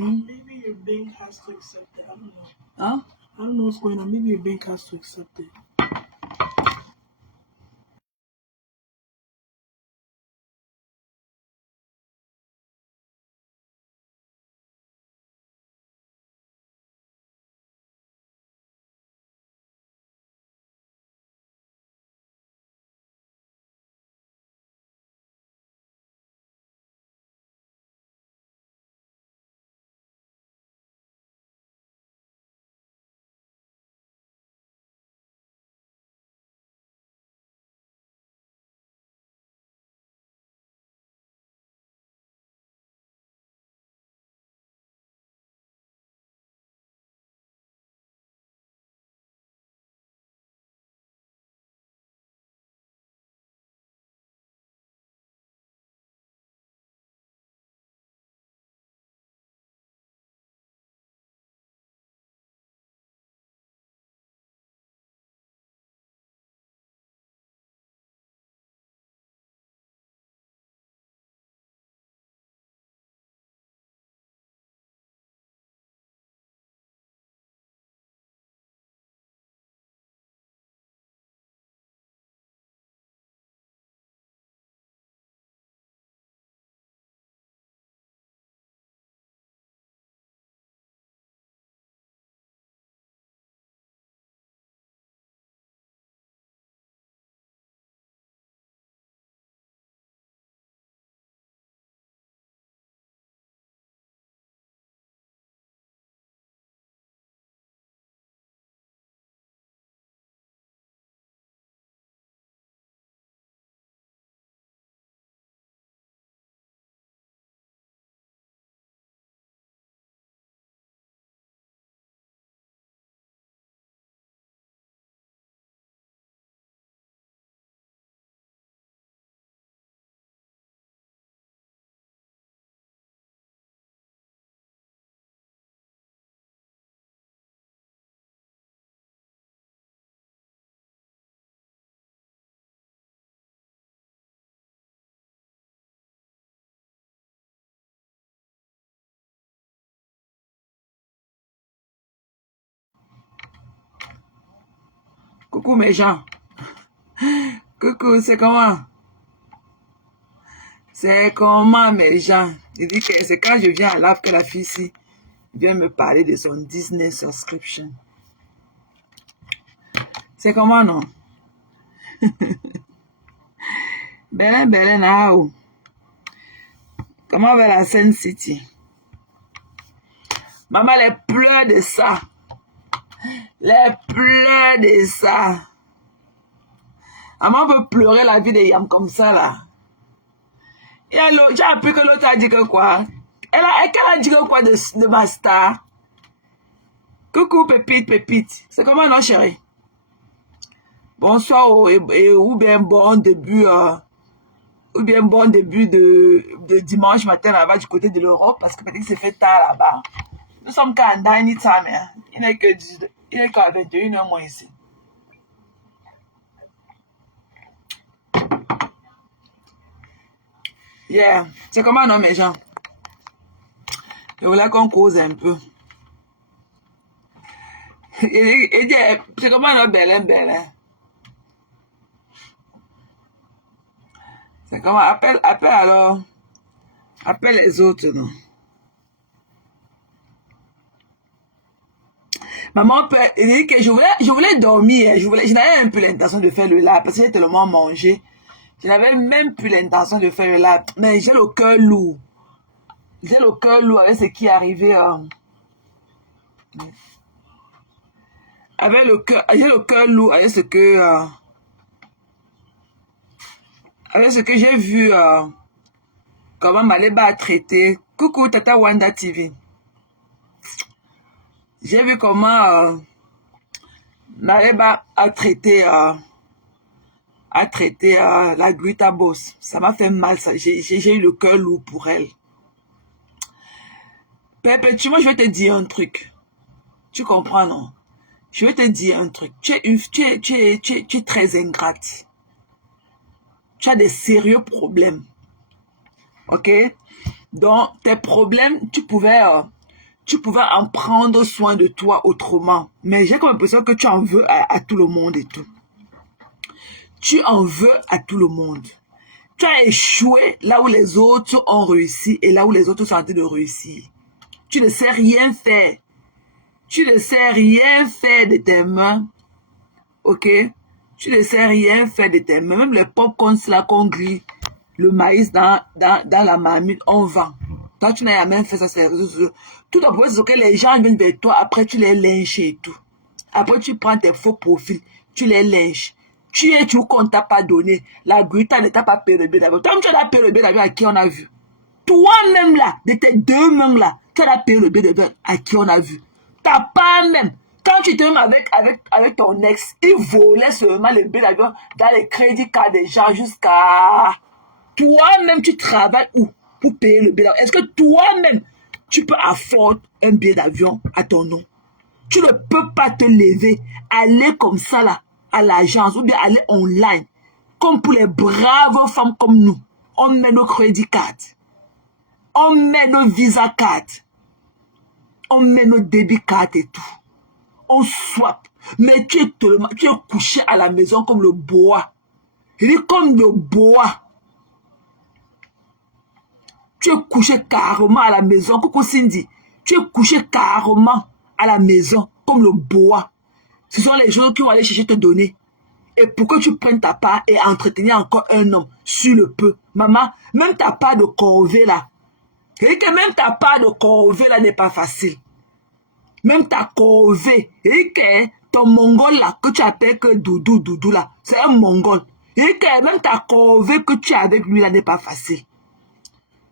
Maybe your bank has to accept it. I don't know. Hein? I don't know what's going on. Maybe your bank has to accept it. Coucou mes gens. Coucou, c'est comment? C'est comment mes gens? Il dit que c'est quand je viens à l'AF que la fille ici vient me parler de son Disney subscription. C'est comment non? Belen, ah où? Comment va la Seine City? Maman, les pleurs de ça. Les pleurs de ça. Maman peut pleurer la vie de Yam comme ça là. J'ai appris que l'autre a dit que quoi? Elle a dit que quoi de ma star? Coucou Pépite. C'est comment non chérie? Bonsoir ou bien bon début de dimanche matin là-bas du côté de l'Europe parce que peut-être que c'est fait tard là-bas. Nous sommes qu'à Dining Time, hein. Il n'est qu'à 21h moins ici. Yeah, c'est comment non mes gens? Je voulais qu'on cause un peu. C'est comment non Belen? C'est comment? Appelle alors. Appelle les autres, non? Maman, il dit que je voulais dormir. Je n'avais même plus l'intention de faire le live parce que j'ai tellement mangé. Je n'avais même plus l'intention de faire le live. Mais j'ai le cœur lourd. J'ai le cœur lourd avec ce qui est arrivé. J'ai le cœur lourd avec ce que j'ai vu. Comment Maleba a traité. Coucou Tata Wanda TV. J'ai vu comment Maleba a traité la Greta Boss. Ça m'a fait mal. J'ai eu le cœur lourd pour elle. Pépé, moi je vais te dire un truc. Tu comprends, non? Je vais te dire un truc. Tu es très ingrate. Tu as des sérieux problèmes. Ok? Donc, tes problèmes, tu pouvais tu pouvais en prendre soin de toi autrement. Mais j'ai comme l'impression que tu en veux à tout le monde et tout. Tu en veux à tout le monde. Tu as échoué là où les autres ont réussi et là où les autres sont en train de réussir. Tu ne sais rien faire. Tu ne sais rien faire de tes mains. Ok? Tu ne sais rien faire de tes mains. Même les popcorns là qu'on grille, le maïs dans la marmite, on vend. Toi, tu n'as jamais fait ça sur les réseaux sociaux. Tout d'abord, c'est que les gens viennent vers toi, après tu les lynches et tout. Après, tu prends tes faux profils, tu les lynches. Tu es tout qu'on t'a pas donné. La Grita ne t'a pas payé le billet d'avion. Toi, tu as payé le billet d'avion à qui on a vu. Toi-même là, de tes deux mains là, tu as payé le billet d'avion à qui on a vu. T'as pas même. Quand tu te mets avec ton ex, il volait seulement le billet d'avion dans les crédits cards des gens jusqu'à... Toi-même, tu travailles où pour payer le billet d'avion? Est-ce que toi-même, tu peux afford un billet d'avion à ton nom? Tu ne peux pas te lever, aller comme ça là, à l'agence ou bien aller online. Comme pour les braves femmes comme nous. On met nos crédits cards. On met nos visa cards. On met nos débit cards et tout. On swap. Mais tu es couché à la maison comme le boa. Il est comme le boa. Tu es couché carrément à la maison. Coco Cindy, tu es couché carrément à la maison comme le boa. Ce sont les gens qui vont aller chercher te donner. Et pour que tu prennes ta part et entretenir encore un homme sur le peu. Maman, même ta part de corvée là. Et que même ta part de corvée là n'est pas facile. Même ta corvée. Et que ton mongol là, que tu appelles que Doudou là, c'est un mongol. Et que même ta corvée que tu as avec lui là n'est pas facile.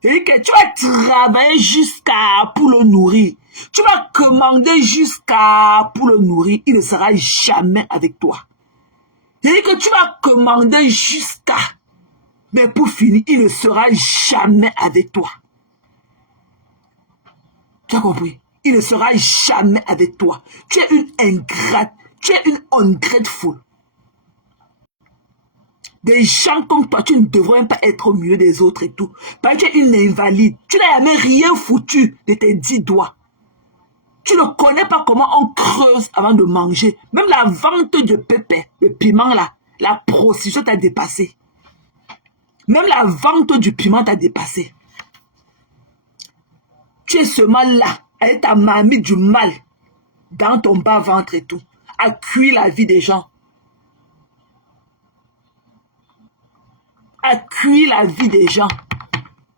Et que tu vas travailler jusqu'à pour le nourrir. Tu vas commander jusqu'à pour le nourrir. Il ne sera jamais avec toi. Et que tu vas commander jusqu'à. Mais pour finir, il ne sera jamais avec toi. Tu as compris? Il ne sera jamais avec toi. Tu es une ingrate. Tu es une ungrateful. Des gens comme toi, tu ne devrais pas être au milieu des autres et tout. Parce que tu es une invalide. Tu n'as jamais rien foutu de tes 10 doigts. Tu ne connais pas comment on creuse avant de manger. Même la vente de pépé, le piment là, la prostitution t'a dépassé. Même la vente du piment t'a dépassé. Tu es seulement là, avec ta mamie du mal, dans ton bas-ventre et tout, à cuire la vie des gens. À cuire la vie des gens.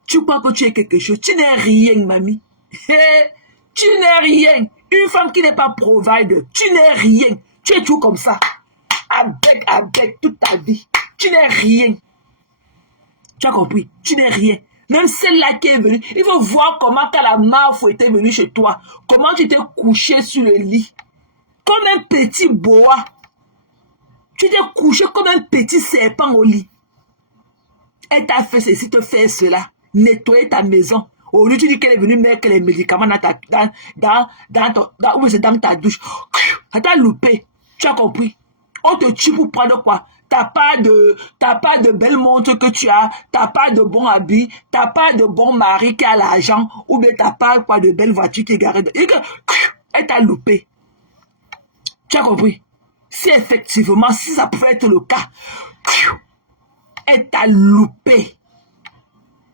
Tu crois que tu es quelque chose. Tu n'es rien, mamie. Tu n'es rien. Une femme qui n'est pas provider. Tu n'es rien. Tu es tout comme ça. Avec toute ta vie. Tu n'es rien. Tu as compris? Tu n'es rien. Même celle-là qui est venue, il faut voir comment quand la marfou était venue chez toi. Comment tu t'es couché sur le lit. Comme un petit boa. Tu t'es couché comme un petit serpent au lit. Elle t'a fait ceci, te fait cela. Nettoyer ta maison. Au lieu, tu dis qu'elle est venue mettre les médicaments dans ta douche. Ça t'a loupé. Tu as compris? On te tue pour prendre quoi? T'as pas de belle montre que tu as. T'as pas de bon habit. T'as pas de bon mari qui a l'argent. Ou bien t'as pas quoi de belle voiture qui est garée. Elle t'a loupé. Tu as compris? Si effectivement, si ça pouvait être le cas, elle t'a loupé.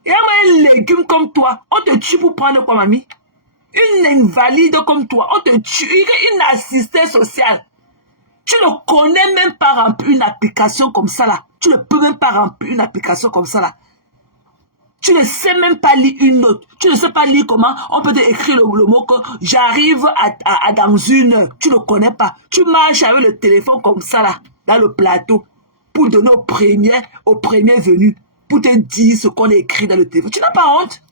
Et un légume comme toi, on te tue pour prendre quoi, mamie? Une invalide comme toi, on te tue. Une assistée sociale. Tu ne connais même pas remplir une application comme ça là. Tu ne peux même pas remplir une application comme ça là. Tu ne sais même pas lire une note. Tu ne sais pas lire comment on peut écrire le mot que j'arrive à dans une heure. Tu ne connais pas. Tu marches avec le téléphone comme ça là, dans le plateau, pour donner au premier venu, pour te dire ce qu'on a écrit dans le téléphone. Tu n'as pas honte?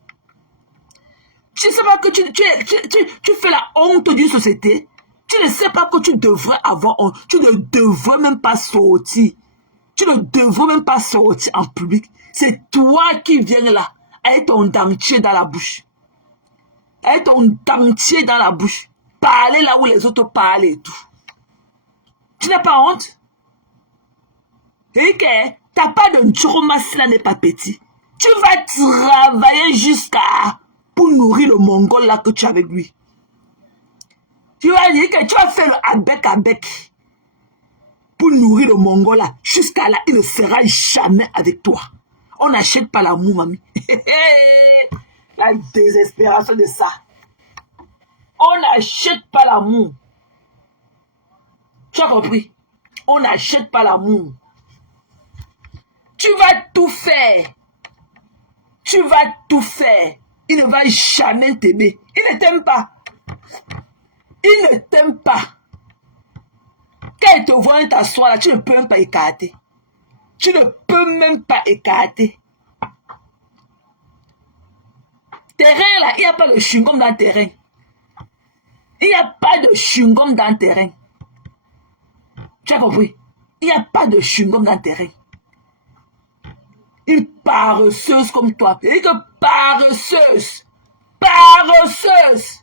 Tu ne sais pas que tu fais la honte d'une société. Tu ne sais pas que tu devrais avoir honte. Tu ne devrais même pas sortir. Tu ne devrais même pas sortir en public. C'est toi qui viens là, avec ton dentier dans la bouche. Avec ton dentier dans la bouche. Parler là où les autres parlent et tout. Tu n'as pas honte? Et que t'as pas de trauma si là n'est pas petit. Tu vas travailler jusqu'à pour nourrir le mongol là que tu as avec lui. Tu vas dire que tu vas faire le bec pour nourrir le Mongol là. Jusqu'à là, il ne sera jamais avec toi. On n'achète pas l'amour, mamie. La désespération de ça. On n'achète pas l'amour. Tu as compris? On n'achète pas l'amour. Tu vas tout faire. Tu vas tout faire. Il ne va jamais t'aimer. Il ne t'aime pas. Il ne t'aime pas. Quand il te voit t'asseoir là, tu ne peux même pas écarter. Tu ne peux même pas écarter. Terrain là, il n'y a pas de chewing-gum dans le terrain. Il n'y a pas de chewing-gum dans le terrain. Tu as compris? Il n'y a pas de chewing-gum dans le terrain. Une paresseuse comme toi. Et que paresseuse. Paresseuse.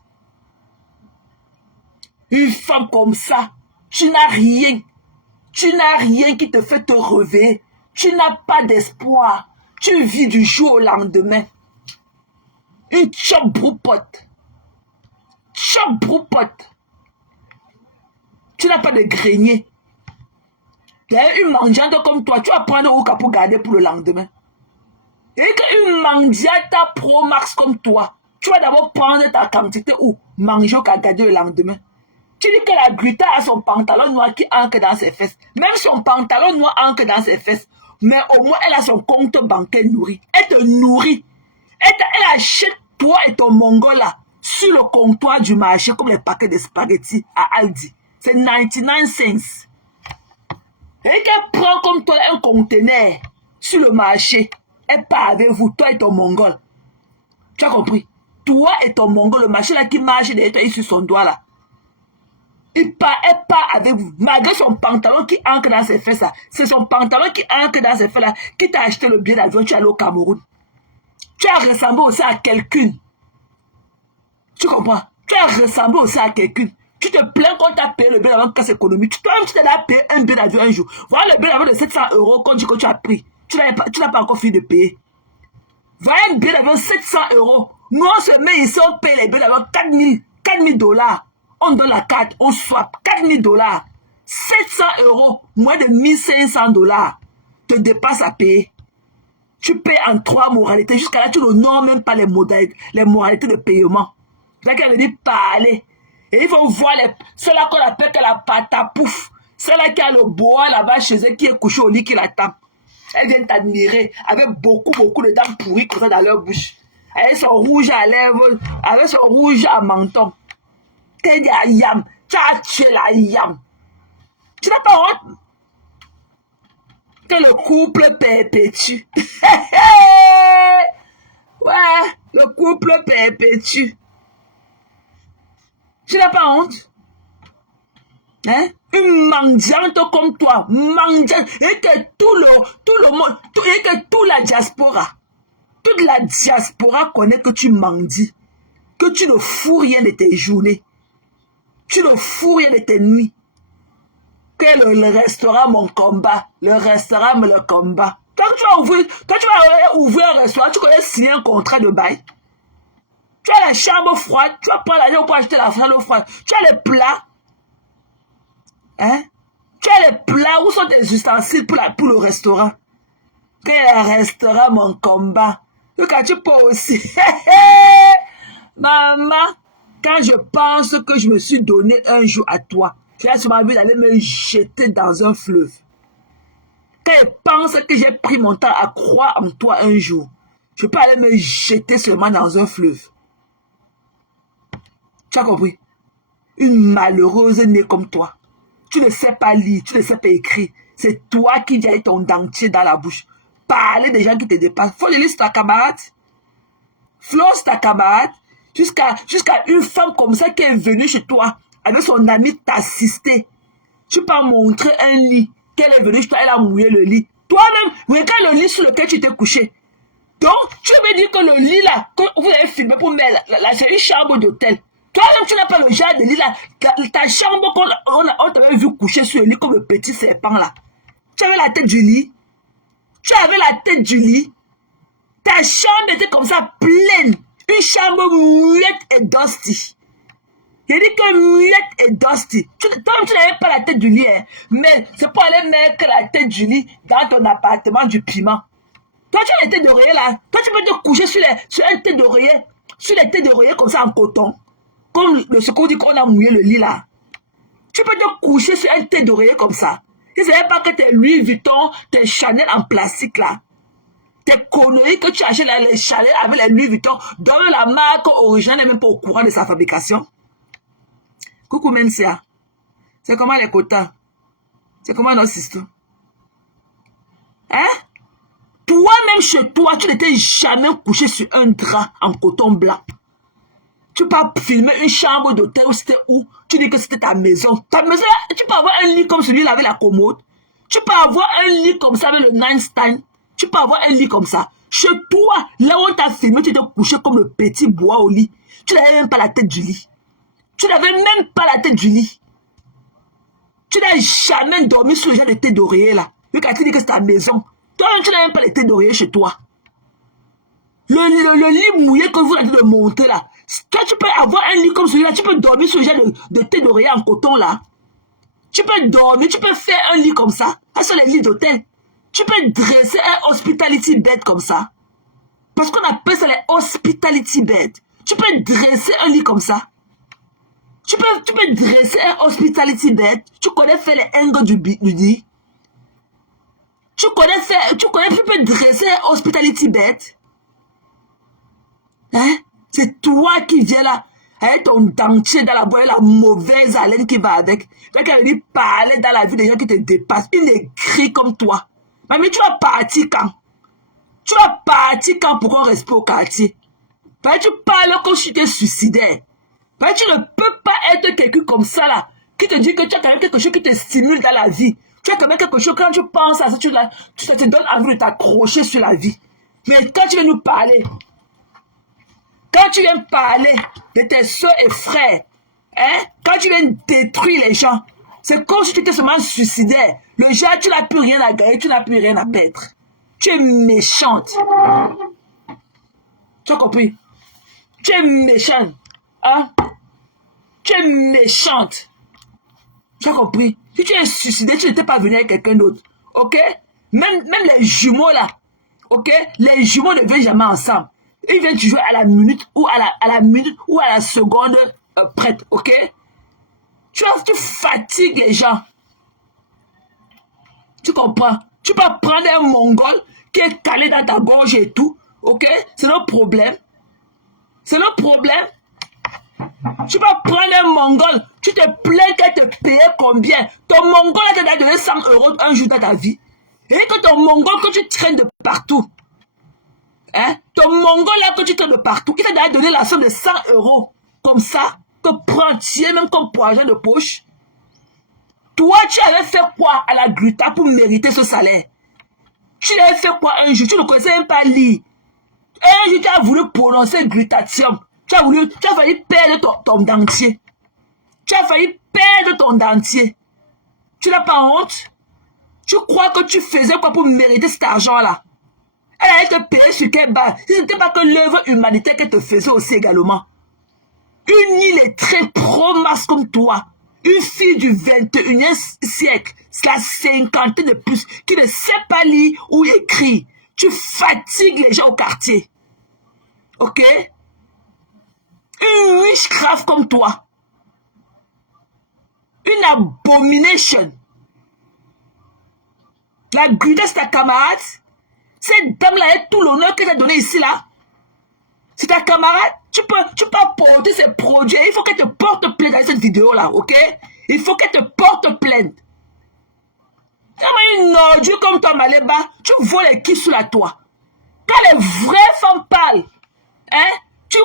Une femme comme ça, tu n'as rien. Tu n'as rien qui te fait te réveiller. Tu n'as pas d'espoir. Tu vis du jour au lendemain. Une chop-broupotte. Chop-broupotte. Tu n'as pas de grenier. Une mangeante comme toi, tu vas prendre au cas pour garder pour le lendemain. Et qu'une mangiata pro max comme toi, tu vas d'abord prendre ta quantité ou manger au cas garder le lendemain. Tu dis que la Grita a son pantalon noir qui ancre dans ses fesses. Même son pantalon noir ancre dans ses fesses. Mais au moins, elle a son compte bancaire nourri. Elle te nourrit. Elle achète toi et ton Mongol là sur le comptoir du marché comme les paquets de spaghettis à Aldi. C'est 99 cents. Et qu'elle prend comme toi un conteneur sur le marché. Elle part avec vous, toi et ton Mongol. Tu as compris? Toi et ton Mongol, le marché là qui marche derrière toi, il sur son doigt là. Elle part avec vous, malgré son pantalon qui ancre dans ses fesses là. C'est son pantalon qui ancre dans ses fesses là qui t'a acheté le billet d'avion, tu es allé au Cameroun. Tu as ressemblé aussi à quelqu'un. Tu comprends? Tu as ressemblé aussi à quelqu'un. Tu te plains qu'on t'a payé le billet d'avion casse économique. Toi-même, tu t'as payé un billet d'avion un jour. Voilà le billet d'avion de 700 € qu'on dit que tu as pris. Tu n'as pas encore fini de payer. Voilà un billet d'avion 700 €. Nous, on se met ici, on paye les billets d'avion 4 000 $. On donne la carte, on swap 4 000 $. 700 €, moins de 1 500 $ te dépasse à payer. Tu payes en 3 moralités. Jusqu'à là, tu n'honores même pas les moralités de paiement. C'est là qu'elle veut dire parler. Et ils vont voir ceux-là qu'on appelle la patapouf. Celle-là qui a le bois là-bas chez elle, qui est couché au lit, qui l'attend. Elles viennent t'admirer avec beaucoup de dents pourries comme ça dans leur bouche. Avec son rouge à lèvres, avec son rouge à menton. T'es dit à yam. Tu as tué la yam. Tu n'as pas honte? Que le couple perpétue. Ouais, le couple perpétue. Tu n'as pas honte? Hein? Une mendiante comme toi, mendiante, et que tout le monde, et que toute la diaspora connaît que tu mendies, que tu ne fous rien de tes journées, tu ne fous rien de tes nuits, que le restaurant mon combat, le restaurant me le combat. Quand tu vas ouvrir un restaurant, tu connais signer un contrat de bail. Tu as la chambre froide, tu vas prendre l'argent pour acheter la chambre froide, tu as les plats. Hein? Tu as les plats, où sont tes ustensiles pour le restaurant? Quel restaurant, mon combat? Quand tu peux aussi. Maman, quand je pense que je me suis donné un jour à toi, j'ai sûrement envie d'aller me jeter dans un fleuve. Quand je pense que j'ai pris mon temps à croire en toi un jour, je peux aller me jeter seulement dans un fleuve. Tu as compris? Une malheureuse née comme toi. Tu ne sais pas lire, tu ne sais pas écrire. C'est toi qui as ton dentier dans la bouche. Parler des gens qui te dépassent. Faut le lire sur ta camarade. Flonce ta camarade. Jusqu'à une femme comme ça qui est venue chez toi avec son ami t'assister. Tu peux montrer un lit. Qu'elle est venue chez toi, elle a mouillé le lit. Toi-même, regarde le lit sur lequel tu t'es couché. Donc, tu veux dire que le lit là, que vous avez filmé pour mettre là, c'est une chambre d'hôtel. Toi-même, tu n'as pas le genre de lit là. Ta chambre on t'avait vu coucher sur le lit comme un petit serpent là. Tu avais la tête du lit. Tu avais la tête du lit. Ta chambre était comme ça pleine. Une chambre muette et dusty. J'ai dit que Miette et Dusty, toi-même tu n'avais pas la tête du lit, hein, mais c'est pour aller mettre la tête du lit dans ton appartement du piment. Toi, tu as les têtes d'oreiller là. Toi, tu peux te coucher sur un tête d'oreiller. Sur les têtes d'oreiller comme ça en coton. Comme le secours dit qu'on a mouillé le lit là. Tu peux te coucher sur un tête d'oreiller comme ça. Tu ne savais pas que tes Louis Vuitton, tes Chanel en plastique là. Tes conneries que tu achètes là, les Chanel avec les Louis Vuitton, dont la marque originale n'est même pas au courant de sa fabrication. Coucou Mensia. C'est comment les quotas? C'est comment notre système? Hein? Toi-même chez toi, tu n'étais jamais couché sur un drap en coton blanc. Tu peux filmer une chambre d'hôtel où c'était où? Tu dis que c'était ta maison. Ta maison, là, tu peux avoir un lit comme celui-là avec la commode. Tu peux avoir un lit comme ça avec le nightstand. Tu peux avoir un lit comme ça. Chez toi, là où on t'a filmé, tu étais couché comme le petit bois au lit. Tu n'avais même pas la tête du lit. Tu n'avais même pas la tête du lit. Tu n'as jamais dormi sur le genre de tête d'oreiller là. Vu qu'elle te dit que c'est ta maison. Toi, tu n'as même pas les têtes d'oreiller chez toi. Le lit mouillé que vous avez de monter là. Toi, tu peux avoir un lit comme celui-là. Tu peux dormir sur le genre de tête d'oreiller en coton là. Tu peux dormir, tu peux faire un lit comme ça. Ça, c'est les lits d'hôtel. Tu peux dresser un hospitality bed comme ça. Parce qu'on appelle ça les hospitality bed. Tu peux dresser un lit comme ça. Tu peux dresser un hospitality bed. Tu connais faire les angles du lit. Tu peux dresser un hospitality bed. Hein? C'est toi qui viens là, avec ton dentier dans la boîte, la mauvaise haleine qui va avec. Tu vas venir parler dans la vie des gens qui te dépassent. Une écrit comme toi. Mais tu vas partir quand? Tu vas partir quand pour qu'on respecte au quartier? Parce que tu parles comme si tu étais suicidaire. Parce que tu ne peux pas être quelqu'un comme ça là, qui te dit que tu as quand même quelque chose qui te stimule dans la vie. Tu as quand même quelque chose, quand tu penses à ça, ça te donne envie de t'accrocher sur la vie. Mais quand tu viens nous parler, quand tu viens parler de tes soeurs et frères, hein, quand tu viens détruire les gens, c'est comme si tu étais seulement suicidaire. Le genre, tu n'as plus rien à gagner, tu n'as plus rien à perdre. Tu es méchante. Tu as compris? Tu es méchante. Hein? Tu es méchante. Tu as compris? Si tu es suicidé, tu n'étais pas venu avec quelqu'un d'autre. Ok? Même les jumeaux là. Ok? Les jumeaux ne viennent jamais ensemble. Ils viennent toujours à la minute ou à la minute ou à la seconde prête. Ok? Tu fatigues les gens. Tu comprends? Tu peux prendre un mongol qui est calé dans ta gorge et tout. Ok? C'est le problème. C'est le problème. Tu peux prendre un mongol. Tu te plains qu'elle te paye combien? Ton mongol t'a donné 100 € un jour dans ta vie. Et que ton mongol que tu traînes de partout. Hein? Ton mongol là que tu traînes de partout. Il t'a donné la somme de 100 €. Comme ça. Que prends-tu même comme poison de poche. Toi, tu avais fait quoi à la gluta pour mériter ce salaire? Tu avais fait quoi un jour? Tu ne connaissais même pas lire. Un jour, tu as voulu prononcer glutathium. Tu as failli perdre ton dentier. Tu as failli perdre ton dentier. Tu n'as pas honte? Tu crois que tu faisais quoi pour mériter cet argent-là? Elle allait te payer sur quelle base? Si ce n'était pas que l'œuvre humanitaire qu'elle te faisait aussi également. Une illettrée pro-masse comme toi. Une fille du 21e siècle, c'est la cinquantaine de plus, qui ne sait pas lire ou écrire. Tu fatigues les gens au quartier. Ok? Une witchcraft comme toi. Une abomination. La Guida, c'est ta camarade. Cette dame-là a tout l'honneur qu'elle t'a donné ici, là. C'est ta camarade. Tu peux porter ses produits. Il faut qu'elle te porte plainte dans cette vidéo-là, ok? Il faut qu'elle te porte plainte. Une ordure comme toi, Maléba, tu voles les qui sous la toit. Quand les vraies femmes parlent, hein? Tu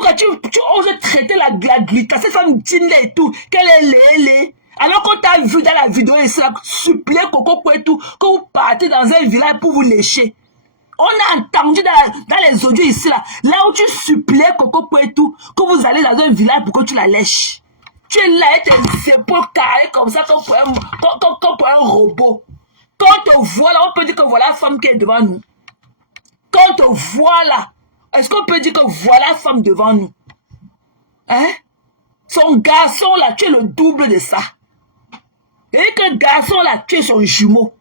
oses traiter la glita, cette femme digne et tout, qu'elle est laid. Alors qu'on t'a vu dans la vidéo et ça, supplier Coco et tout, que vous partez dans un village pour vous lécher. On a entendu dans les audios ici, là où tu suppliais Coco et tout, que vous allez dans un village pour que tu la lèches. Tu es là et tes épaules carrées comme ça, comme pour un robot. Quand on te voit là, on peut dire que voilà la femme qui est devant nous. Quand on te voit là, est-ce qu'on peut dire que voilà la femme devant nous? Hein? Son garçon là, tu es le double de ça. Et que le garçon là, tu es son jumeau.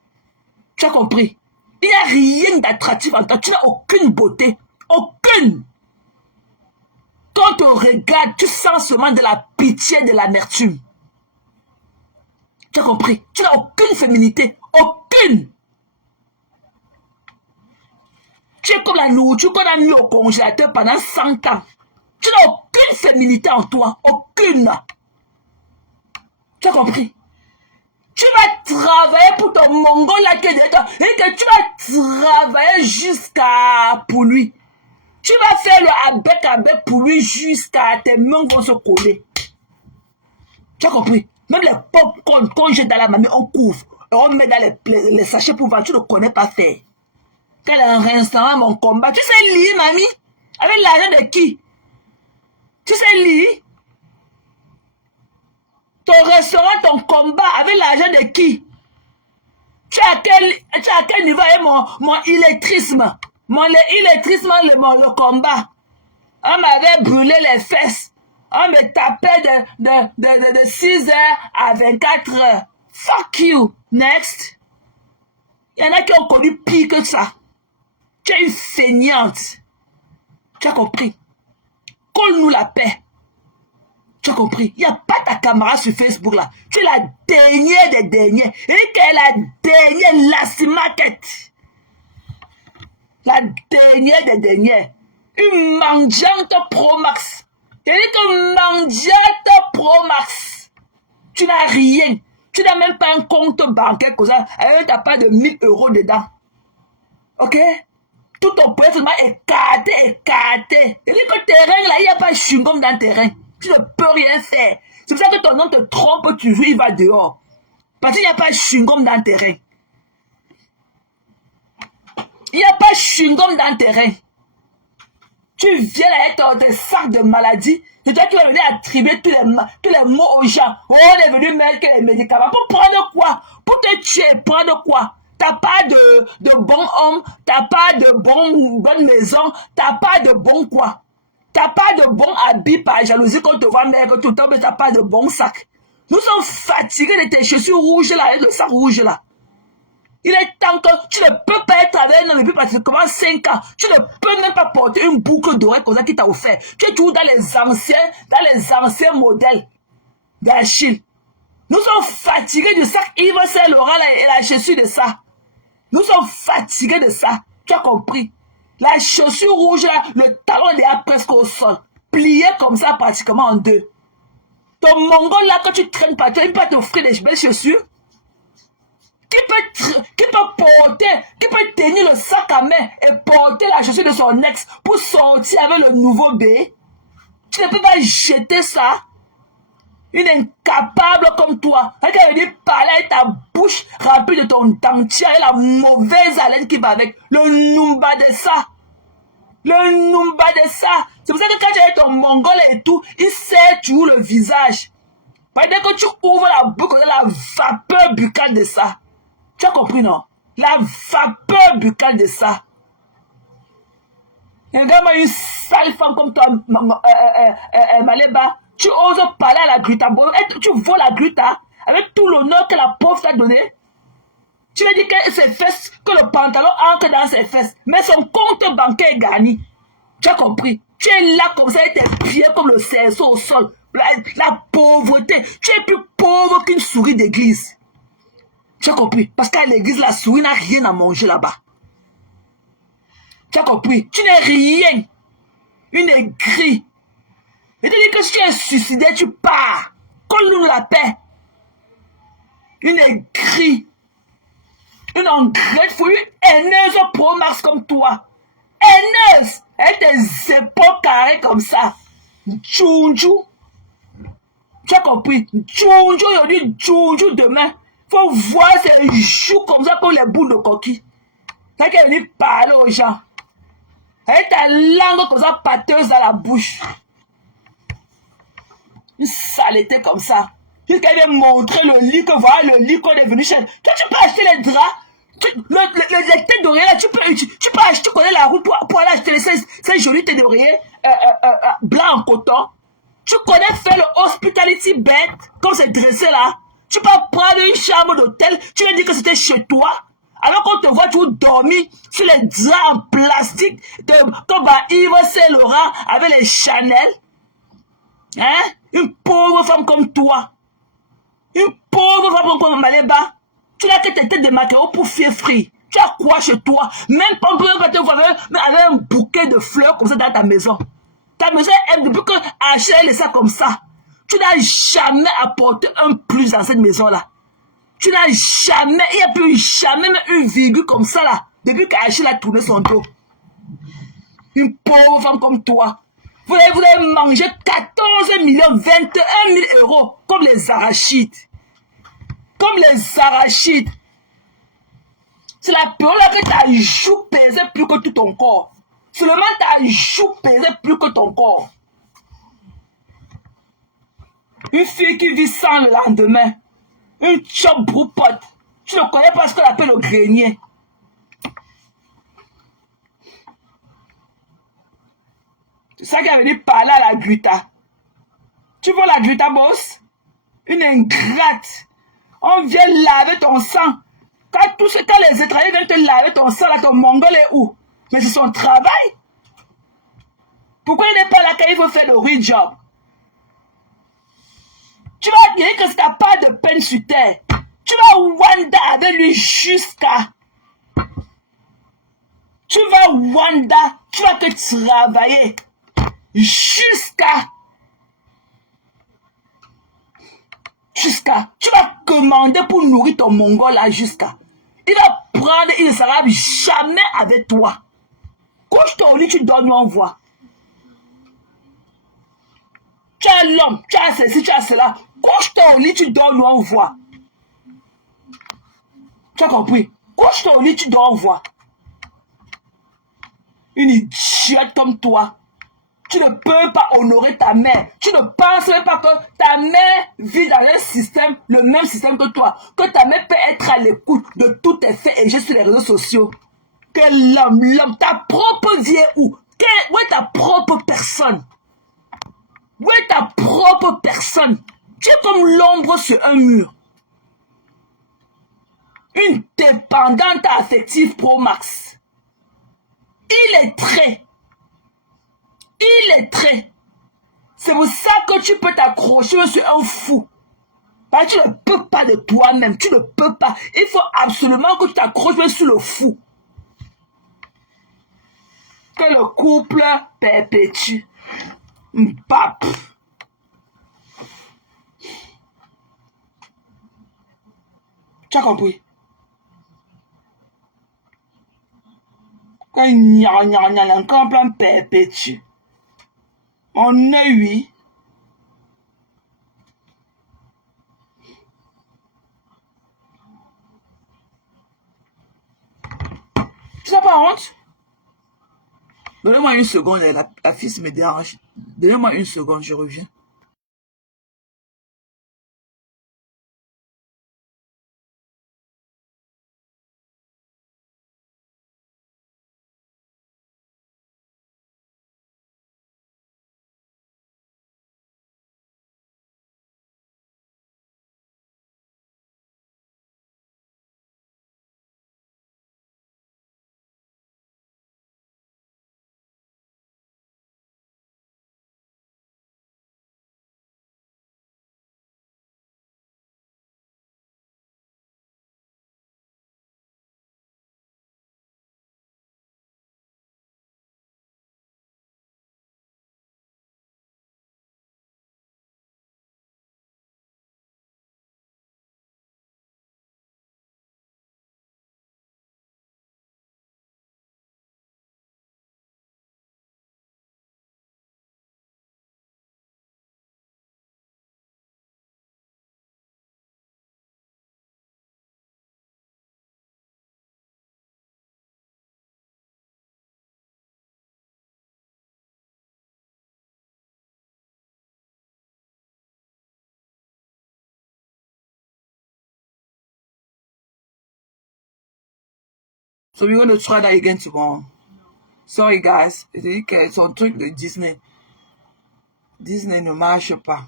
Tu as compris? Il n'y a rien d'attractif en toi. Tu n'as aucune beauté. Aucune. Quand on te regarde, tu sens seulement de la pitié, de l'amertume. Tu as compris? Tu n'as aucune féminité. Aucune. Tu es comme la nourriture qu'on a mis au congélateur pendant 100 ans. Tu n'as aucune féminité en toi. Aucune. Tu as compris? Tu vas travailler pour ton mongol là qui est derrière toi. Et que tu vas travailler jusqu'à pour lui. Tu vas faire le avec pour lui jusqu'à tes mains vont se coller. Tu as compris? Même les popcorn qu'on jette dans la mamie, on couvre. Et on met dans les sachets pour voir. Tu ne connais pas faire. Quel est un restaurant, mon combat? Tu sais lire, mamie? Avec l'argent de qui? Tu sais lire? Ton restaurant, ton combat, avec l'argent de qui? Tu as quel niveau est mon illettrisme? Mon illettrisme, le combat. On m'avait brûlé les fesses. On me tapait de 6 heures à 24 heures. Fuck you. Next. Il y en a qui ont connu pire que ça. Tu es une feignante. Tu as compris? Colle-nous la paix. Tu as compris? Il n'y a pas ta camarade sur Facebook là. Tu es la dernière des derniers. Et qu'elle est la dernière last market. La dernière des dernières. Une mendiante pro max. C'est-à-dire que mendiante pro max. Tu n'as rien. Tu n'as même pas un compte bancaire comme ça. Tu n'as pas de 1000 € dedans. Ok? Tout ton poids seulement écarté. C'est-à-dire que terrain là, il n'y a pas de chewing-gum dans le terrain. Tu ne peux rien faire. C'est pour ça que ton nom te trompe toujours, il va dehors. Parce qu'il n'y a pas de chewing-gum dans le terrain. Il n'y a pas de chewing-gum dans le terrain. Tu viens avec tes sacs de maladies. C'est toi qui vas venir attribuer tous les mots aux gens. Oh, on est venu mettre les médicaments. Pour prendre quoi? Pour te tuer, prendre quoi? T'as pas de bon homme, t'as pas de bonne maison, t'as pas de bon quoi? T'as pas de bon habit par jalousie quand on te voit maigre tout le temps, mais t'as pas de bon sac. Nous sommes fatigués de tes chaussures rouges là, avec le sac rouge là. Il est temps que tu ne peux pas être avec un homme depuis pratiquement 5 ans. Tu ne peux même pas porter une boucle d'oreille comme ça qui t'a offert. Tu es toujours dans les anciens modèles d'Achille. Nous sommes fatigués du sac Yves Saint Laurent et la chaussure de ça. Nous sommes fatigués de ça. Tu as compris? La chaussure rouge là, le talon est déjà presque au sol. Plié comme ça pratiquement en deux. Ton mongol là, quand tu traînes pas, tu ne peux pas t'offrir des belles chaussures. Qui peut tenir le sac à main et porter la chaussure de son ex pour sortir avec le nouveau bébé? Tu ne peux pas jeter ça. Une incapable comme toi, elle va venir parler avec ta bouche remplie de ton dentier et la mauvaise haleine qui va avec. Le numba de ça. Le numba de ça. C'est pour ça que quand tu as ton mongol et tout, il sait toujours le visage. Dès que tu ouvres la bouche, la vapeur buccale de ça. Tu as compris, non? La vapeur buccale de ça. Et regarde-moi une sale femme comme toi, Maléba. Tu oses parler à la Gruta. Tu vois la Gruta avec tout l'honneur que la pauvre t'a donné. Tu veux dire que ses fesses, que le pantalon ancre dans ses fesses. Mais son compte bancaire est garni. Tu as compris? Tu es là comme ça avec tes pieds comme le cerceau au sol. La pauvreté. Tu es plus pauvre qu'une souris d'église. Tu as compris? Parce qu'à l'église, la souris n'a rien à manger là-bas. Tu as compris? Tu n'es rien. Une aigrie. Et tu dis que si tu es suicidé, tu pars. Colle-nous la paix. Une aigrie. Une ungrateful, une haineuse pro max comme toi. Haineuse. Avec tes épaules carrées comme ça. Tchounjou. Tu as compris? Tchounjou aujourd'hui, tchounjou demain. Faut voir ses joues comme ça comme les boules de coquille. Quand elle est venue parler aux gens. Avec ta langue comme ça pâteuse dans la bouche. Une saleté comme ça. Jusqu'à vient montrer le lit, que voilà le lit qu'on est venu chercher. Toi, tu peux acheter les draps. Les têtes d'oreiller là, tu peux acheter, tu connais la route pour aller acheter ces jolis têtes d'oreiller blancs en coton. Tu connais faire le hospitality bed, comme c'est dressé là. Tu peux prendre une chambre d'hôtel, tu vas dire que c'était chez toi. Alors qu'on te voit toujours dormir sur les draps en plastique comme Yves Saint Laurent avec les Chanel. Hein? Une pauvre femme comme toi. Une pauvre femme comme Maléba. Tu n'as que tes têtes de maquillage pour fiefri. Tu as quoi chez toi? Même pas te voir avec un bouquet de fleurs comme ça dans ta maison. Ta maison, depuis que Achille ça comme ça, tu n'as jamais apporté un plus dans cette maison-là. Tu n'as jamais, il n'y a plus jamais même une virgule comme ça là, depuis qu'Achille a tourné son dos. Une pauvre femme comme toi. Vous avez mangé 14 millions, 21 000 euros, comme les arachides. Comme les arachides. C'est la période là que ta joue pesait plus que tout ton corps. Seulement ta joue pesait plus que ton corps. Une fille qui vit sans le lendemain. Une chop broupote. Tu ne connais pas ce qu'on appelle le grenier. C'est ça qui a venu parler à la Guita. Tu vois la Guita, boss? Une ingrate. On vient laver ton sang. Quand les étrangers viennent te laver ton sang, là, ton mongol est où? Mais c'est son travail. Pourquoi il n'est pas là quand il faut faire le real job? Tu vas dire que si tu n'as pas de peine sur terre, tu vas Wanda avec lui jusqu'à... Tu vas Wanda, tu vas que travailler jusqu'à... Tu vas commander pour nourrir ton mongol là jusqu'à... Il va prendre, il ne sera jamais avec toi. Couche ton lit, tu dors, nous on voit. Tu as l'homme, tu as ceci, tu as cela. Couche ton lit, tu dors, nous on voit. Tu as compris? Couche ton lit, tu dors, on voit. Une idiote comme toi. Tu ne peux pas honorer ta mère. Tu ne penses même pas que ta mère vit dans un système, le même système que toi. Que ta mère peut être à l'écoute de tous tes faits et gestes sur les réseaux sociaux. Que l'homme, ta propre vie est où? Où est ta propre personne? Où est ta propre personne? Tu es comme l'ombre sur un mur. Une dépendante affective pro max. Il est très. C'est pour ça que tu peux t'accrocher sur un fou. Parce que tu ne peux pas de toi-même. Tu ne peux pas. Il faut absolument que tu t'accroches sur le fou. Que le couple perpétue. Pape. Tu as compris? Quand il y a un couple perpétue. On est oui. Tu n'as pas honte? Donnez-moi une seconde, la fille me dérange. Donnez-moi une seconde, je reviens. So we're going to try that again tomorrow. Sorry guys. C'est son truc de Disney. Disney ne marche pas.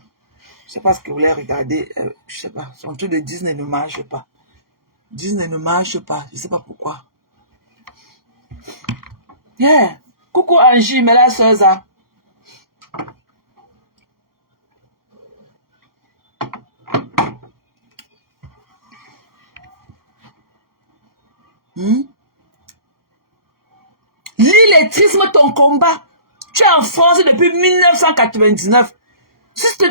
Je sais pas ce que vous voulez regarder. Je sais pas. Son truc de Disney ne marche pas. Disney ne marche pas. Je sais pas pourquoi. Yeah. Coucou Angie, mais la soeur ça. L'illettrisme, ton combat. Tu es en France depuis 1999. Si tu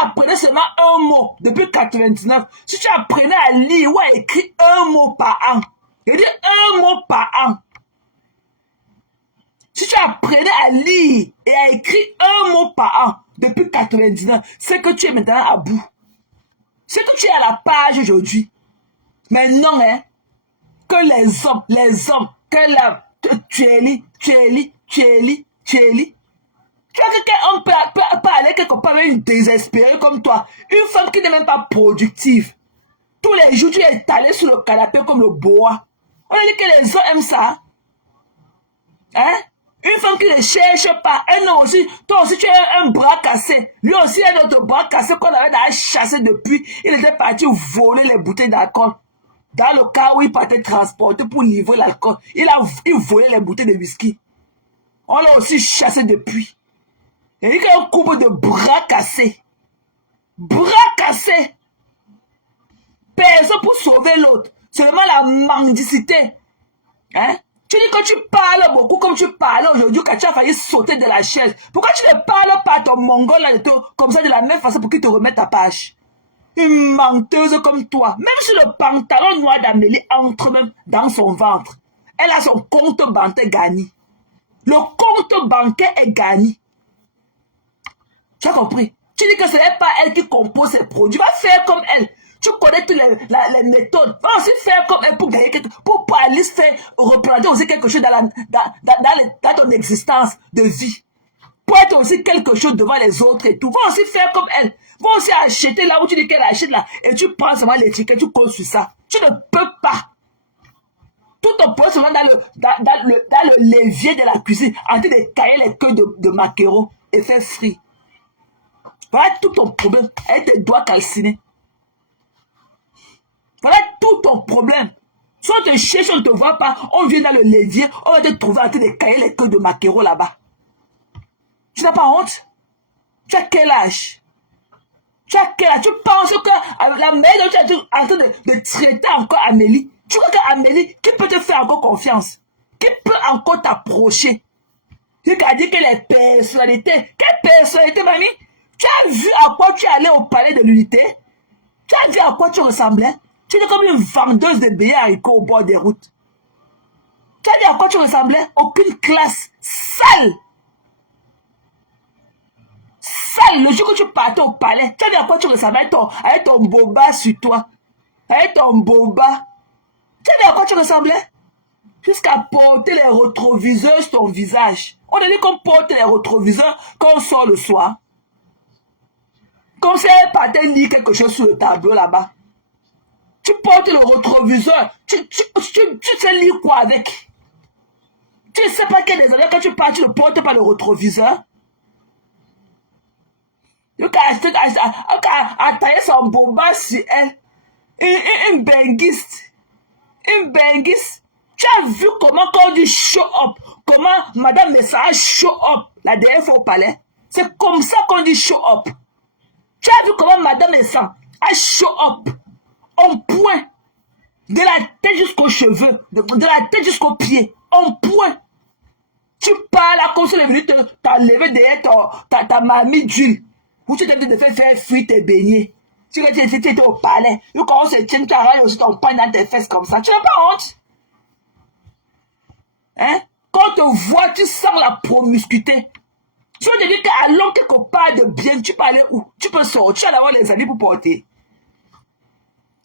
apprenais seulement un mot depuis 1999, si tu apprenais à lire ou à écrire un mot par an, je dis un mot par an. Si tu apprenais à lire et à écrire un mot par an depuis 1999, c'est que tu es maintenant à bout. C'est que tu es à la page aujourd'hui. Mais non, hein, que les hommes, que tu es li. Tu vois que quelqu'un peut aller quelque part avec une désespérée comme toi. Une femme qui n'est même pas productive. Tous les jours, tu es étalé sur le canapé comme le boa. On a dit que les hommes aiment ça. Hein? Une femme qui ne cherche pas. Un homme aussi, toi aussi, tu as un bras cassé. Lui aussi, il a d'autres bras cassés qu'on avait d'aller chasser depuis. Il était parti voler les bouteilles d'alcool. Dans le cas où il partait transporter pour livrer l'alcool, il volait les bouteilles de whisky. On l'a aussi chassé depuis. Il y a un couple de bras cassés. Bras cassés. Personne pour sauver l'autre. Seulement la mendicité. Hein? Tu dis que tu parles beaucoup comme tu parlais aujourd'hui quand tu as failli sauter de la chaise. Pourquoi tu ne parles pas à ton mongol là, comme ça de la même façon pour qu'il te remette ta page? Une menteuse comme toi. Même si le pantalon noir d'Amélie entre même dans son ventre, elle a son compte bancaire gagné. Le compte bancaire est gagné. Tu as compris? Tu dis que ce n'est pas elle qui compose ses produits. Va faire comme elle. Tu connais toutes les méthodes. Va aussi faire comme elle pour gagner quelque chose. Pour aller se faire représenter aussi quelque chose dans ton existence de vie. Pour être aussi quelque chose devant les autres et tout. Va aussi faire comme elle. Va aussi acheter là où tu dis qu'elle achète là. Et tu prends seulement l'étiquette, tu colles sur ça. Tu ne peux pas. Tout ton problème seulement dans le levier de la cuisine. En train de cailler les queues de maquereau et faire frit. Voilà tout ton problème avec tes doigts calcinés. Voilà tout ton problème. Si on te cherche, on ne te voit pas, on vient dans le levier, on va te trouver en train de cailler les queues de maquereau là-bas. Tu n'as pas honte? Tu as quel âge? Tu penses que la mère dont tu es en train de traiter encore Amélie, tu crois qu'Amélie, qui peut te faire encore confiance? Qui peut encore t'approcher? Tu as dit que les personnalités, quelle personnalité, mamie? Tu as vu à quoi tu allais au palais de l'unité? Tu as vu à quoi tu ressemblais? Tu es comme une vendeuse de billets haricots au bord des routes. Tu as vu à quoi tu ressemblais? Aucune classe. Sale. Sale. Le jour que tu partais au palais, tu as vu à quoi tu ressemblais avec ton boba sur toi? Avec ton boba. Tu as vu à quoi tu ressemblais? Jusqu'à porter les rétroviseurs sur ton visage. On a dit qu'on porte les rétroviseurs quand on sort le soir. Comme si elle partait lire quelque chose sur le tableau là-bas. Tu portes le rétroviseur. Tu sais lire quoi avec? Tu ne sais pas qu'il y a des années quand tu pars, tu ne portes pas le rétroviseur. Tu as taillé son boba sur elle. Une benguiste. Une benguiste. Tu as vu comment quand on dit show up, comment Madame Messa show up la dernière fois au palais? C'est comme ça qu'on dit show up. Tu as vu comment Madame Messa a show up en point, de la tête jusqu'aux cheveux, de la tête jusqu'aux pieds, en point. Tu parles à cause de venu t'enlever derrière ta mamie d'huile, où tu t'es dit de faire fuir tes beignets. Tu étais au palais, et quand on se tient, tu as aussi ton pain dans tes fesses comme ça. Tu n'as pas honte? Hein? Quand on te voit, tu sens la promiscuité. Tu te dis qu'allons quelque part de bien, tu peux aller où? Tu peux sortir, tu vas avoir les habits pour porter.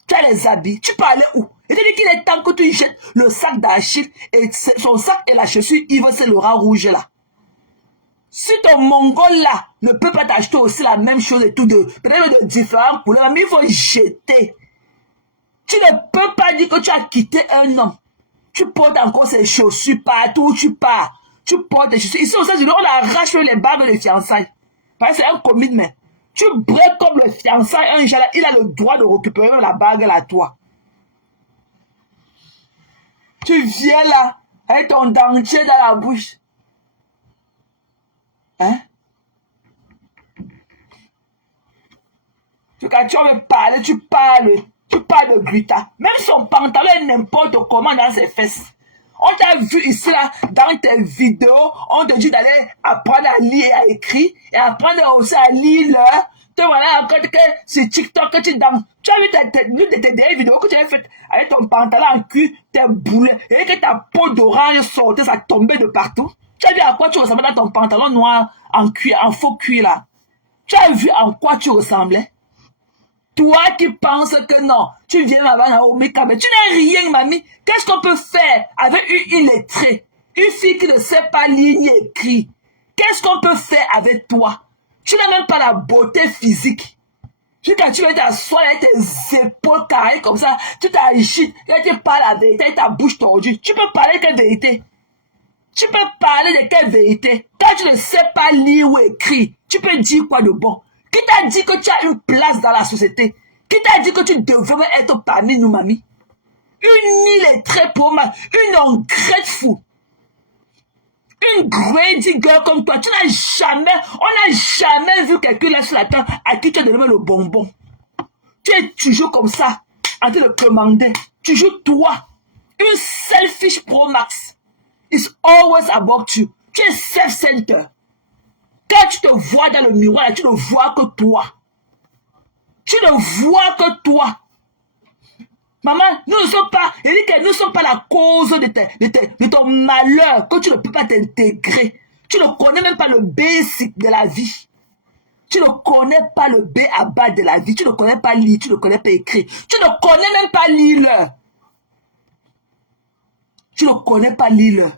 Tu as les habits, tu peux aller où? Et tu dis qu'il est temps que tu jettes le sac d'Achille et son sac et la chaussure Yves Saint Laurent rouge là. Si ton mongol là ne peut pas t'acheter aussi la même chose et tout peut-être de différentes couleurs, mais il faut jeter. Tu ne peux pas dire que tu as quitté un homme. Tu portes encore ses chaussures partout où tu pars. tu portes tes chaussures. Ici, au États-Unis, on arrache les bagues de fiançailles. Parce que c'est un commitment. Tu breaks comme le fiançailles, un jour, il a le droit de récupérer la bague là, toi. Tu viens là, avec ton dentier dans la bouche. Hein? Quand tu veux parler, tu parles de Grita. Même son pantalon est n'importe comment dans ses fesses. On t'a vu ici là, dans tes vidéos, on te dit d'aller apprendre à lire et à écrire, et apprendre aussi à lire l'heure. Tu voilà encore que sur TikTok que tu danses. Tu as vu tes dernières vidéos que tu as faites avec ton pantalon en cuir, tes boulets, et que ta peau d'orange sortait, ça tombait de partout. Tu as vu à quoi tu ressemblais dans ton pantalon noir en cuir, en faux cuir là. Tu as vu en quoi tu ressemblais? Toi qui penses que non, tu viens m'avoir au make-up, mais tu n'es rien, mamie. Qu'est-ce qu'on peut faire avec une illettrée? Une fille qui ne sait pas lire ni écrire. Qu'est-ce qu'on peut faire avec toi? Tu n'as même pas la beauté physique. Quand tu veux t'asseoir avec tes épaules carrées comme ça, tu t'agites, et tu parles la vérité avec ta bouche tordue. Tu peux parler de quelle vérité? Tu peux parler de quelle vérité? Quand tu ne sais pas lire ou écrire, tu peux dire quoi de bon? Qui t'a dit que tu as une place dans la société? Qui t'a dit que tu devrais être parmi nous, mamie? Une illettrée pour moi, une ungrateful, une greedy girl comme toi. On n'a jamais vu quelqu'un là sur la terre à qui tu as donné le bonbon. Tu es toujours comme ça, en train de commander. Toujours toi, une selfish pro max. It's always about you. Tu es self-centered. Quand tu te vois dans le miroir, tu ne vois que toi. Tu ne vois que toi. Maman, nous ne sommes pas, nous ne sommes pas la cause de ton malheur, que tu ne peux pas t'intégrer. Tu ne connais même pas le basic de la vie. Tu ne connais pas le B à bas de la vie. Tu ne connais pas lire, tu ne connais pas écrire. Tu ne connais même pas lire. Tu ne connais pas lire.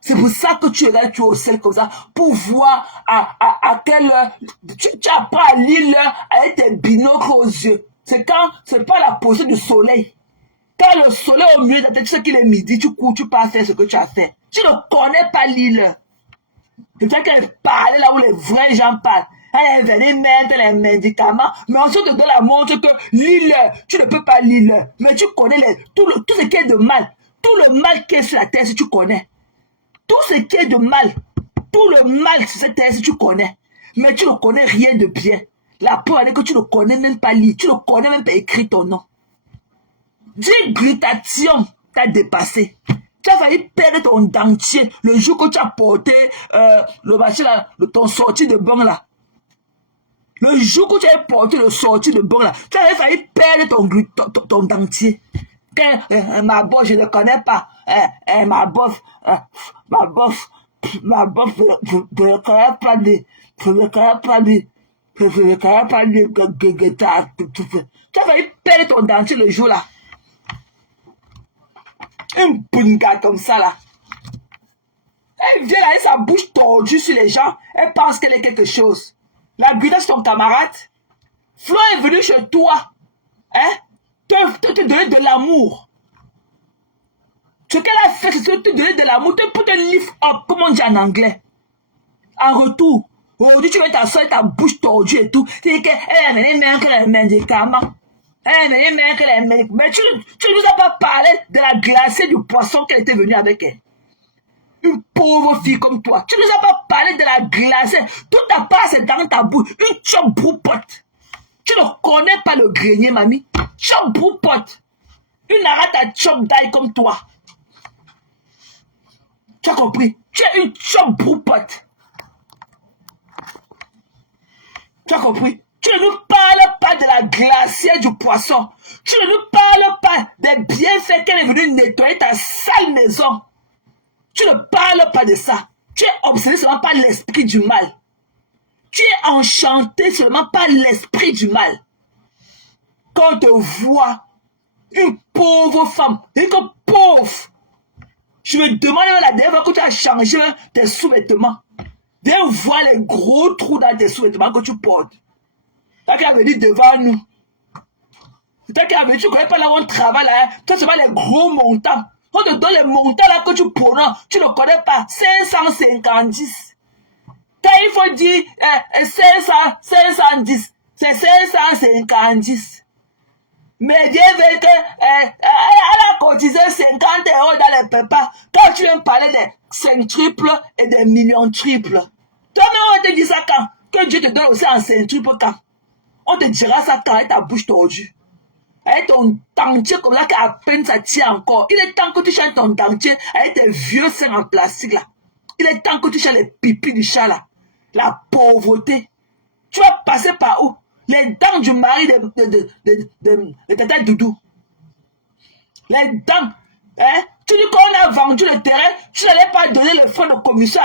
C'est pour ça que tu regardes, tu es au ciel comme ça, pour voir à quelle heure tu apprends à lire l'heure avec tes binocles aux yeux. C'est pas la position du soleil. Quand le soleil est au milieu de ta tête, tu sais qu'il est midi, tu cours, tu pars faire ce que tu as fait. Tu ne connais pas lire l'heure. C'est ça qu'elle parlait là où les vrais gens parlent. Elle est venue mettre les médicaments, mais ensuite te donne la montre que lire l'heure, tu ne peux pas lire l'heure. Mais tu connais tout ce qui est de mal. Tout le mal qui est sur la terre, si tu connais. Tout ce qui est de mal, tout le mal sur cette terre, si tu connais, mais tu ne connais rien de bien. La preuve est que tu ne connais même pas lire, tu ne connais même pas écrire ton nom. Dis Gritation t'a dépassé. Tu as failli perdre ton dentier le jour que tu as porté le machin là, ton sorti de bon là. Le jour que tu as porté le sorti de bon là, tu as failli perdre ton dentier. Ma bof, je ne connais pas. Ma bof, je ne connais pas de, je ne connais pas de, je ne connais pas de, tu as failli perdre ton dentier le jour là. Une bunga comme ça là. Elle vient avec sa bouche tordue sur les gens. Elle pense qu'elle est quelque chose. La Grita, c'est ton camarade. Flo est venu chez toi. Hein? Te donner de l'amour. Ce qu'elle a fait, c'est te donner de l'amour, pour te lift up, comme on dit en anglais. En retour, aujourd'hui, tu vas t'asseoir avec ta bouche tordue et tout. Tu dis qu'elle a mené même que les médicaments. Elle a mené même que les médicaments. Mais tu ne nous as pas parlé de la glacée du poisson qu'elle était venue avec elle. Une pauvre fille comme toi. Tu ne nous as pas parlé de la glacée. Tout ta part, c'est dans ta bouche. Une chop broupote. Tu ne connais pas le grenier, mamie. Chop broupote. Une arrête à chop d'ail comme toi. Tu as compris? Tu es une chop broupote. Tu as compris? Tu ne nous parles pas de la glacière du poisson. Tu ne nous parles pas des bienfaits qu'elle est venue nettoyer ta sale maison. Tu ne parles pas de ça. Tu es obsédé seulement par l'esprit du mal. Tu es enchanté seulement par l'esprit du mal. Quand on te voit une pauvre femme, une pauvre, je me demande la dernière fois que tu as changé tes sous-vêtements. De voir les gros trous dans tes sous-vêtements que tu portes. Toi qui as venu devant nous. Toi qui as venu, tu ne connais pas là où on travaille là. Toi, c'est pas les gros montants. On te donne les montants là que tu prononces, tu ne connais pas. 550. Quand il faut dire 510, c'est 550. Mais Dieu veut que elle a cotisé 50 € dans les pépas. Quand tu viens parler des 5 triples et des millions triples. Toi-même, on te dit ça quand? Que Dieu te donne aussi un 5 triples quand? On te dira ça quand avec ta bouche tordue. Avec ton dentier comme ça qu'à peine ça tient encore. Il est temps que tu changes ton dentier avec tes vieux seins en plastique là. Il est temps que tu changes les pipis du chat là. La pauvreté. Tu vas passer par où? Les dents du mari de Tata Doudou. Les dents. Hein? Tu dis qu'on a vendu le terrain, tu n'allais pas donner le fonds de commission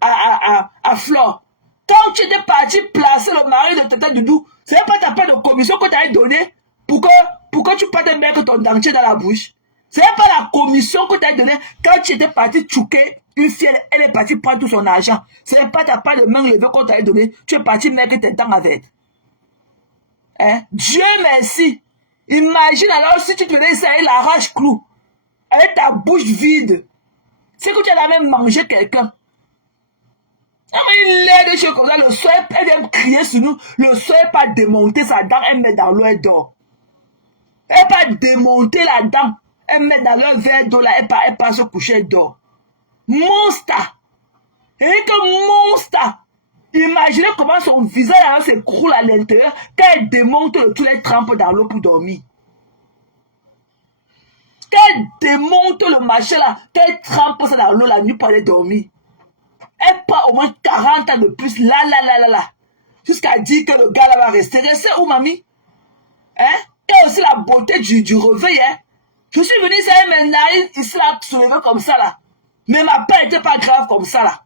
à Flore. Quand tu étais parti placer le mari de Tata Doudou, ce n'est pas ta part de commission que tu avais donné pour que tu partes mettre ton dentier dans la bouche. Ce n'est pas la commission que tu as donnée quand tu étais parti tchouquer une fille, elle est partie prendre tout son argent. Ce n'est pas ta part de main levée qu'on t'a donné. Tu es parti mettre tes dents avec. Hein? Dieu merci. Imagine alors si tu te laisses aller l'arrache clou avec ta bouche vide. C'est que tu as même mangé quelqu'un. Une laide de choses comme ça, le soir, elle vient crier sur nous. Le soir, elle pas démonter sa dent, elle met dans l'eau, elle dort. Elle pas démonter la dent, elle met dans le verre d'eau là, elle pas se coucher, elle dort. Monstre. Et que monstre. Imaginez comment son visage s'écroule à l'intérieur quand elle démonte tous les trempes dans l'eau pour dormir. Quand elle démonte le machin là, quand elle trempe ça dans l'eau la nuit pour aller dormir. Elle prend au moins 40 ans de plus, là. Jusqu'à dire que le gars là va rester. Rester où, mamie? Hein? Et aussi la beauté du réveil, hein? Je suis venue ici avec mes narines ici là, soulevées comme ça là. Mais ma paix n'était pas grave comme ça là.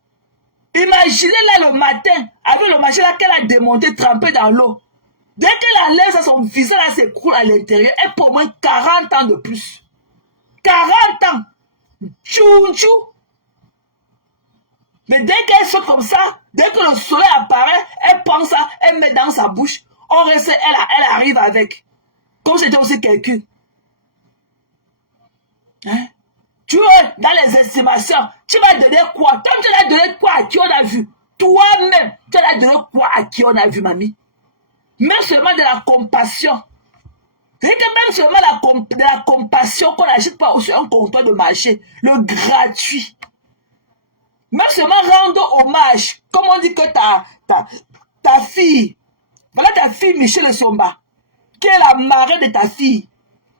Imaginez là le matin, avec le machin là qu'elle a démonté, trempé dans l'eau. Dès qu'elle enlève ça, son visage là s'écroule à l'intérieur. Elle prend au moins 40 ans de plus. 40 ans! Tchou! Mais dès qu'elle saute comme ça, dès que le soleil apparaît, elle prend ça, elle met dans sa bouche. On reste, elle arrive avec. Comme c'était aussi quelqu'un. Hein? Tu vois, dans les estimations, tu vas donner quoi? Toi, tu vas donner quoi à qui on a vu? Toi-même, tu vas donner quoi à qui on a vu, mamie? Même seulement de la compassion. Et que même seulement de la compassion qu'on n'achète pas sur un comptoir de marché. Le gratuit. Même seulement rendre hommage. Comme on dit que ta fille, voilà ta fille Michelle Somba, qui est la marraine de ta fille.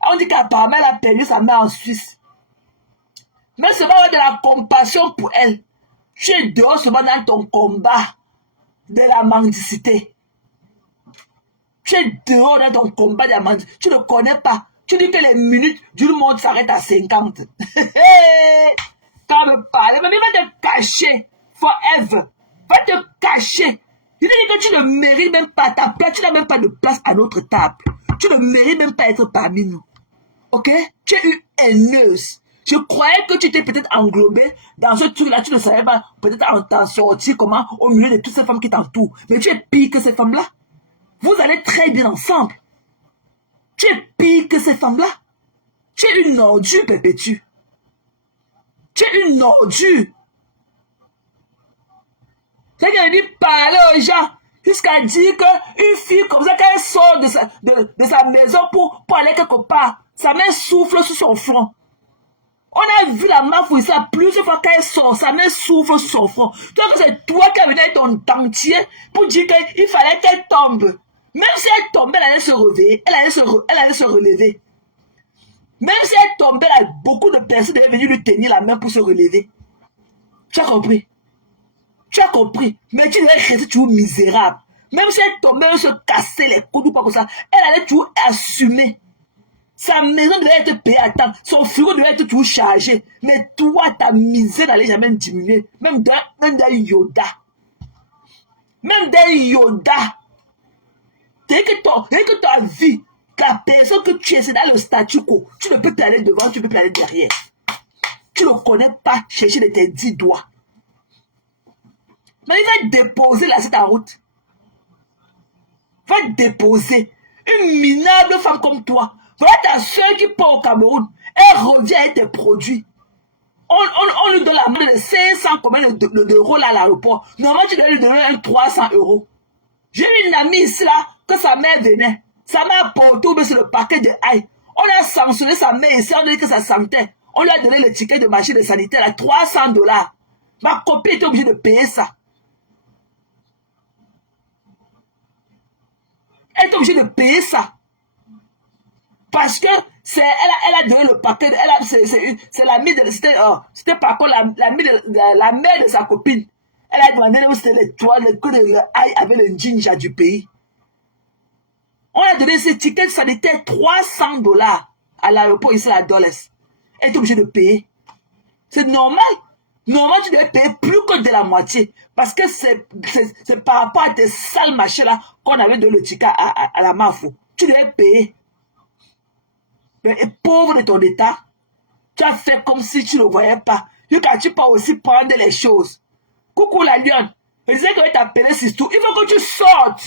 On dit qu'apparemment elle a perdu sa mère en Suisse. Même seulement de la compassion pour elle. Tu es dehors seulement dans ton combat de la mendicité. Tu es dehors dans ton combat de la mendicité. Tu ne connais pas. Tu dis que les minutes du monde s'arrêtent à 50. Quand me parle, mais va te cacher forever. Va te cacher. Il dit que tu ne mérites même pas ta place. Tu n'as même pas de place à notre table. Tu ne mérites même pas être parmi nous. Ok? Tu es une haineuse. Je croyais que tu étais peut-être englobée dans ce truc-là. Tu ne savais pas peut-être t'en sortir comment au milieu de toutes ces femmes qui t'entourent. Mais tu es pire que ces femmes-là. Vous allez très bien ensemble. Tu es pire que ces femmes-là. Tu es une ordure perpétue. Tu es une ordure. C'est qu'elle dit parler aux gens jusqu'à dire qu'une fille comme ça, quand elle sort de sa maison pour aller quelque part, sa main souffle sur son front. On a vu la mafouille ça plusieurs fois quand elle sort, sa main souffle sur son front. Donc c'est toi qui as venu avec ton dentier pour dire qu'il fallait qu'elle tombe. Même si elle tombait, elle allait se réveiller, elle allait se relever. Même si elle tombait, là, beaucoup de personnes devaient venir lui tenir la main pour se relever. Tu as compris? Tu as compris? Mais tu devais rester toujours misérable. Même si elle tombait, elle se cassait les coudes ou pas comme ça, elle allait toujours assumer. Sa maison devait être payée à temps. Son frigo devait être toujours chargé. Mais toi, ta misère n'allait jamais diminuer. Même d'un Yoda. Même d'un Yoda. Dès que ta vie, la personne que tu es, c'est dans le statu quo. Tu ne peux plus aller devant, tu ne peux plus aller derrière. Tu ne connais pas chercher de tes 10 doigts. Mais il va déposer là, c'est ta route. Va déposer. Une minable femme comme toi. Voilà ta soeur qui part au Cameroun. Elle revient avec tes produits. On lui donne la monnaie de 500 combien d'euros là à l'aéroport. Normalement, tu dois lui donner un 300 euros. J'ai eu une amie ici là, que sa mère venait. Sa mère a porté sur le paquet de ail. On a sanctionné sa mère ici, on a dit que ça sentait. On lui a donné le ticket de machine de sanitaire à $300. Ma copine était obligée de payer ça. Elle est obligée de payer ça. Parce que elle a donné le paquet, c'est l'amie de, c'était par contre la mère de sa copine. Elle a demandé où c'était les toiles, que le ail avec le ginger du pays. On a donné ce ticket sanitaire $300 à l'aéroport ici à Dulles. Elle est obligée de payer. C'est normal. Normalement, tu devais payer plus que de la moitié. Parce que c'est par rapport à tes sales machins là qu'on avait donné le ticket à la MAFO. Tu devais payer. Mais pauvre de ton état, tu as fait comme si tu ne voyais pas. Tu peux aussi prendre les choses. Coucou la lionne. Je disais que je vais t'appeler Sistou. Il faut que tu sortes.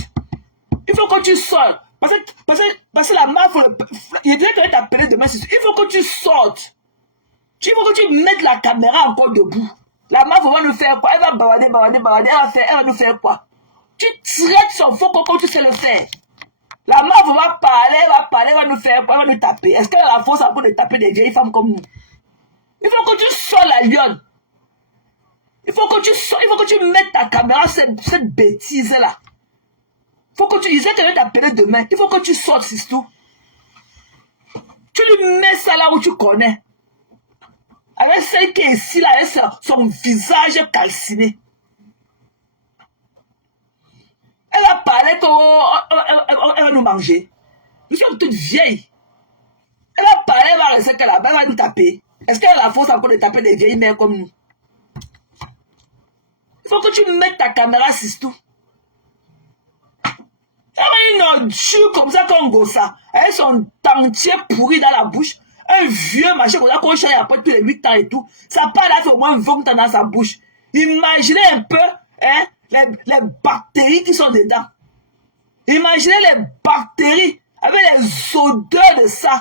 Il faut que tu sortes. Parce que la MAFO, je disais que je vais t'appeler demain Sistou. Il faut que tu sortes. Il faut que tu mettes la caméra encore debout. La MAFO va nous faire quoi? Elle va balader. Elle va nous faire quoi? Tu traites son faux comme tu sais le faire. La meuf va parler, va nous faire quoi? Elle va nous taper. Est-ce qu'elle a la force pour de taper des vieilles femmes comme nous? Il faut que tu sors la lionne. Il faut que tu sors, il faut que tu mettes ta caméra, cette bêtise-là. Il faut que tu dises que je vais t'appeler demain. Il faut que tu sortes, c'est tout. Tu lui mets ça là où tu connais. Avec celle qui est ici, là, avec son visage calciné. Elle a parlé qu'elle va nous manger. Nous sommes toutes vieilles. Elle va parler, elle va rester là-bas, elle va nous taper. Est-ce qu'elle a la force encore de taper des vieilles mères comme nous? Il faut que tu mettes ta caméra, c'est tout. Elle a une ordure comme ça comme Gossa, avec son dentier pourri dans la bouche, un vieux machin comme ça qu'on change après tous les 8 ans et tout. Ça part là, fait au moins 20 ans dans sa bouche. Imaginez un peu hein, les bactéries qui sont dedans. Imaginez les bactéries avec les odeurs de ça.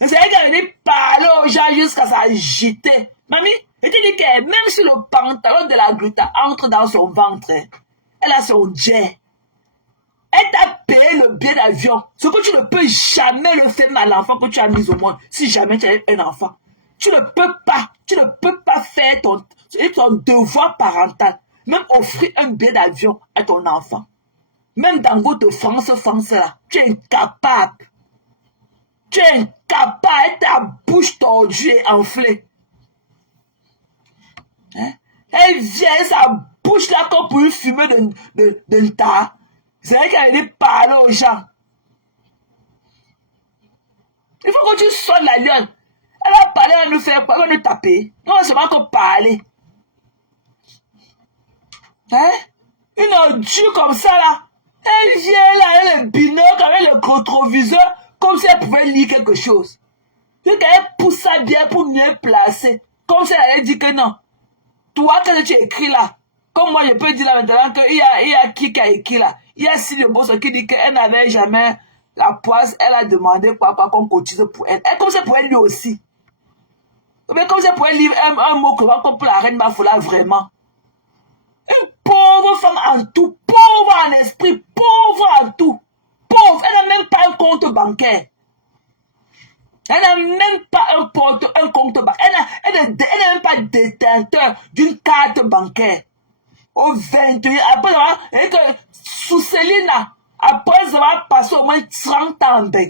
C'est elle qui a venu parler aux gens jusqu'à s'agiter. Mamie, je te dis que même si le pantalon de la gluta entre dans son ventre, elle a son jet. Elle t'a payé le billet d'avion. Ce que tu ne peux jamais le faire à l'enfant que tu as mis au monde. Si jamais tu as un enfant. Tu ne peux pas faire ton devoir parental. Même offrir un billet d'avion à ton enfant. Même dans votre France là, tu es incapable. Tu es incapable, ta bouche tordue et enflée. Hein? Elle vient, sa bouche là comme pour une fumée d'un tas. C'est elle qui a allé parler aux gens. Il faut que tu sonnes la lionne. Elle va parler, elle va nous faire quoi? Elle va nous taper. Non, c'est pas que parler. Hein? Une ordure comme ça là. Elle vient là avec le binocle, avec le rétroviseur, comme si elle pouvait lire quelque chose. Donc elle pousse ça bien pour mieux placer. Comme si elle allait dire que non. Toi, quand tu écris là, comme moi je peux dire là maintenant qu'il y a qui a écrit là. Il y a Sylvie Boss qui dit qu'elle n'avait jamais la poisse, elle a demandé quoi qu'on cotise pour elle. Et comme ça pour elle lui aussi. Mais comme ça pour elle lire un mot comme pour la reine Bafoula vraiment. Une pauvre femme en tout, pauvre en esprit, pauvre en tout. Pauvre, elle n'a même pas un compte bancaire. Elle n'a même pas un compte bancaire. Elle n'est même pas détenteur d'une carte bancaire. Au 21, après avoir, et que sous Céline, après avoir passé au moins 30 ans en bain.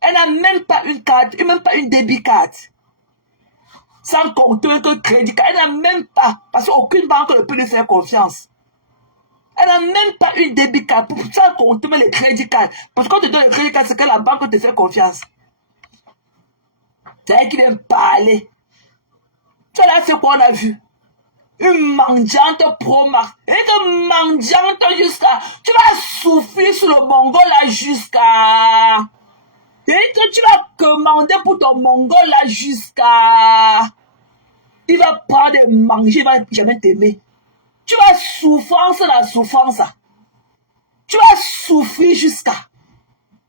Elle n'a même pas une carte, et même pas une débit carte. Sans compter que crédit card. Elle n'a même pas, parce qu'aucune banque ne peut lui faire confiance. Elle n'a même pas une débit card, sans compter les crédit cards. Parce que quand tu donnes le crédit card, c'est que la banque te fait confiance. C'est elle qui vient parler. Tu as fait quoi on a vu? Une mendiante pro-max. Et que mendiante jusqu'à... Tu vas souffrir sur le mongol là jusqu'à... Et que tu vas commander pour ton mongol là jusqu'à... Il va prendre et manger, il va jamais t'aimer. Tu vas souffrance la souffrance. Tu vas souffrir jusqu'à...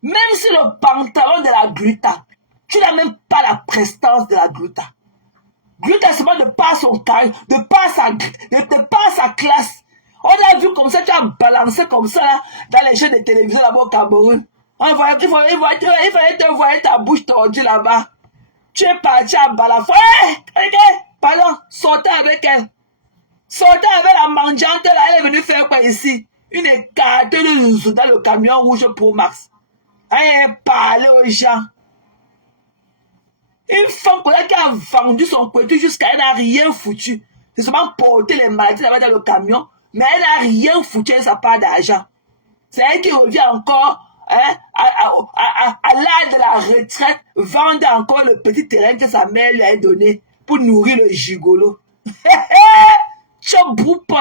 Même si le pantalon de la gluta, tu n'as même pas la prestance de la gluta. Gluta, c'est de par son carré, de par sa classe. On a vu comme ça, tu as balancé comme ça là, dans les chaînes de télévision là-bas au Cameroun. Il fallait te voir ta bouche tordue là-bas. Tu es parti à Balafon. Pardon, sortez avec elle. Sortez avec la mangeante là, elle est venue faire quoi ici? Une écarte de dans le camion rouge pour Max. Elle parler aux gens. Une femme qui a vendu son couteau jusqu'à elle n'a rien foutu. C'est seulement porter les maladies là-bas dans le camion, mais elle n'a rien foutu de sa part d'argent. C'est elle qui revient encore à l'âge de la retraite, vendre encore le petit terrain que sa mère lui a donné pour nourrir le gigolo. Chobroupot.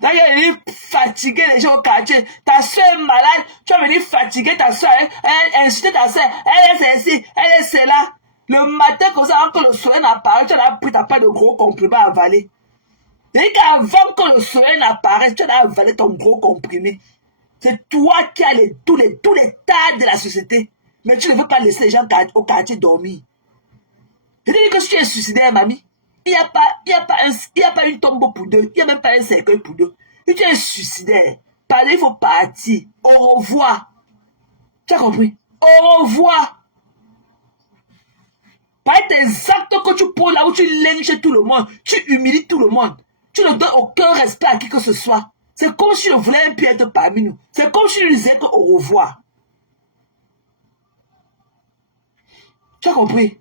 D'ailleurs, elle est fatiguée, les gens au quartier. Ta soeur est malade, tu vas venir fatiguer ta soeur, elle insulter ta soeur, elle est celle-ci, elle est celle-là. Le matin, comme ça, quand le soleil n'apparaît, tu as pris ta part de gros comprimés à avaler. C'est qu'avant que le soleil n'apparaisse, tu as avalé ton gros comprimé. C'est toi qui as tous les tas de la société. Mais tu ne veux pas laisser les gens au quartier dormir. Je te dis que si tu es suicidaire, mamie, il n'y a pas une tombe pour deux. Il n'y a même pas un cercueil pour deux. Si tu es suicidaire, parler, il faut partir. Au revoir. Tu as compris? Au revoir. Par tes actes que tu poses là où tu lynches tout le monde, tu humilies tout le monde. Tu ne donnes aucun respect à qui que ce soit. C'est comme si je voulais un pied être parmi nous. C'est comme si je disais au revoir. Tu as compris?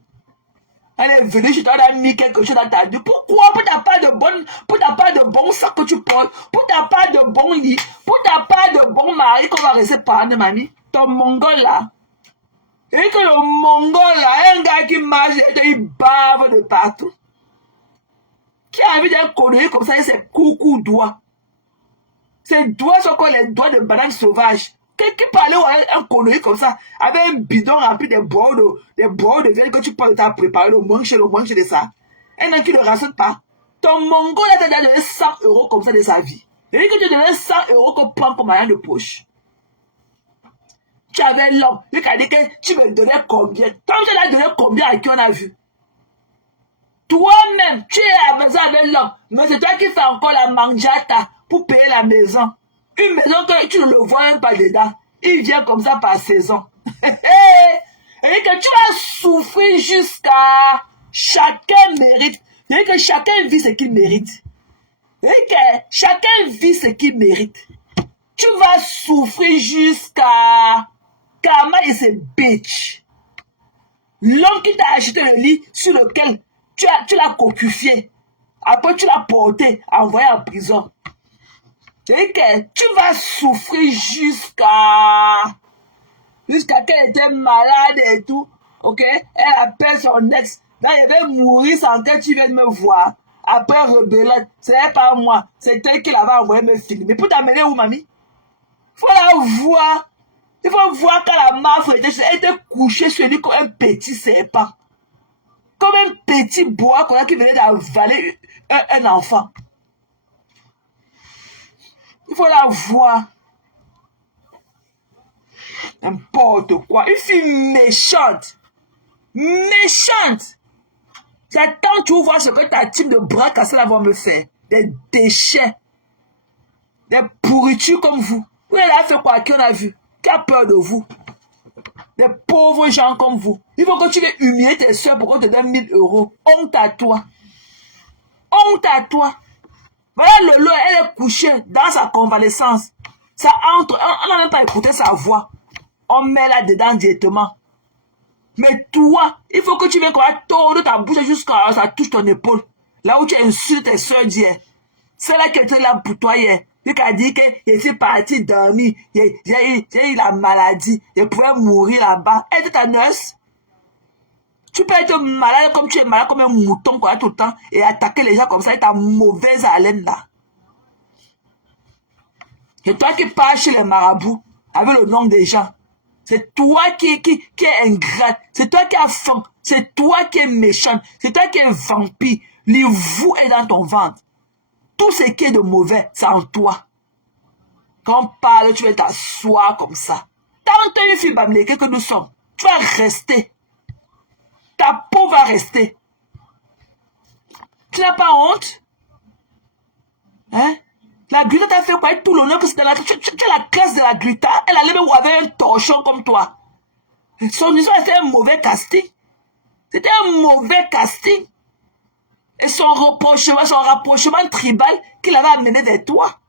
Elle est venue, je t'en ai mis quelque chose dans ta vie. Pourquoi? Pour ta part de bon sac que tu portes, pour ta part de bon lit, pour ta part de bon mari qu'on va rester parler, mamie. Ton mongol là. Et que le mongol là, un gars qui marche, il bave de partout. Qui a envie d'un connerie comme ça, c'est coucou doigts. Ses doigts sont comme les doigts de banane sauvage. Qui parlait un connerie comme ça, avec un bidon rempli des bois de viande que tu peux t'as préparé le manche de ça. Un homme qui ne rationne pas. Ton mongol là t'a donné 100 € comme ça de sa vie. Il dit que tu donnes 100 € qu'on prend comme moyen de poche. Tu avais l'homme, il a dit que tu me donnais combien? Toi, tu l'as donné combien à qui on a vu? Toi-même, tu es à la maison avec l'homme, mais c'est toi qui fais encore la mangiata pour payer la maison. Une maison que tu ne le vois même pas dedans. Il vient comme ça par saison. Et que tu vas souffrir jusqu'à... Chacun mérite. Et que chacun vit ce qu'il mérite. Et que chacun vit ce qu'il mérite. Tu vas souffrir jusqu'à... Karma et ses bitch. L'homme qui t'a acheté le lit sur lequel tu l'as cocufié. Après, tu l'as porté, envoyé en prison. Et que tu vas souffrir jusqu'à qu'elle était malade et tout. Ok? Elle appelle son ex. Là, elle va mourir sans que tu viennes me voir. Après, rebelle, ce n'est pas moi. C'est elle qui l'avait envoyé me filmer. Mais pour t'amener où, mamie? Il faut la voir. Il faut voir quand la mafia était couchée sur lui comme un petit serpent. Comme un petit bois qui venait d'avaler un enfant. Il faut la voir. N'importe quoi. Une fille méchante. Méchante. J'attends tu vois ce que ta team de bras cassés là va me faire. Des déchets. Des pourritures comme vous. Vous avez fait quoi? Qui on a vu? Qui a peur de vous? Des pauvres gens comme vous. Il faut que tu viennes humilier tes soeurs pour qu'on te donne 1000 €. Honte à toi. Honte à toi. Voilà Lolo, elle est couchée dans sa convalescence. Ça entre, on n'a même pas écouté sa voix. On met là-dedans directement. Mais toi, il faut que tu viennes tordre ta bouche jusqu'à ça touche ton épaule. Là où tu insultes tes soeurs d'hier. C'est là qu'elle était là pour toi hier. Il a dit qu'il était parti dormir. J'ai eu la maladie. Il pouvait mourir là-bas. Elle était ta nurse. Tu peux être malade comme tu es malade comme un mouton quoi, tout le temps et attaquer les gens comme ça et ta mauvaise haleine là. C'est toi qui pars chez les marabouts avec le nom des gens. C'est toi qui est ingrate. C'est toi qui as faim. C'est toi qui es méchant. C'est toi qui es vampire. Le vous est dans ton ventre. Tout ce qui est de mauvais, c'est en toi. Quand on parle, tu vas t'asseoir comme ça. Tant que tu es une fille bamléquée que nous sommes, tu vas rester. Ta peau va rester. Tu n'as pas honte? Hein? La Gluta t'a fait quoi? Tout l'honneur que c'est dans la... Tu as la classe de la Gluta. Elle allait même avoir un torchon comme toi. Son histoire était un mauvais casting. C'était un mauvais casting. Et son rapprochement tribal qu'il avait amené vers toi.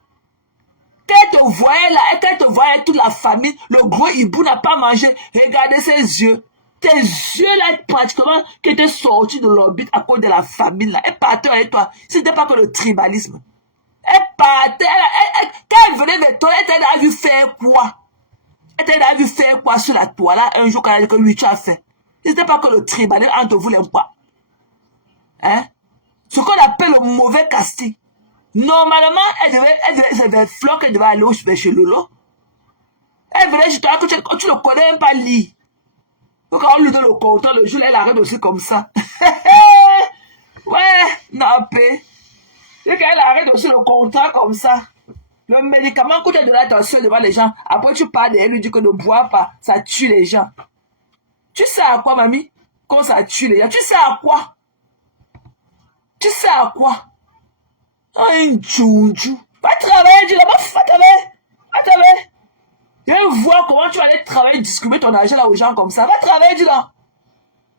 Quand elle te voyait là, et quand elle te voyait toute la famille, le gros hibou n'a pas mangé. Regardez ses yeux. Tes yeux là, pratiquement, qui étaient sortis de l'orbite à cause de la famine là. Elle partait avec toi. C'était pas que le tribalisme. Elle partait. Quand elle venait vers toi, elle t'a vu faire quoi? Elle t'a vu faire quoi sur la toile là, un jour quand elle a dit que lui tu as fait? C'était pas que le tribalisme entre vous les quoi. Hein? Ce qu'on appelle le mauvais casting. Normalement, elle devait fleur qu'elle devait aller chez Lolo. Elle venait chez toi que tu ne connais même pas lire. Donc quand on lui donne le compteur, le jour, elle arrête aussi comme ça. Ouais, non, paix. Et quand elle arrête aussi le contrat comme ça. Le médicament que tu as donné à ton soeur devant les gens, après tu parles et elle lui dit que ne bois pas, ça tue les gens. Tu sais à quoi, mamie? Quand ça tue les gens, tu sais à quoi? Tu sais à quoi? Un tchounchou. Va travailler, dis là-bas, va travailler. Va travailler. Viens voir comment tu vas aller travailler, distribuer ton argent là aux gens comme ça. Va travailler, dis là.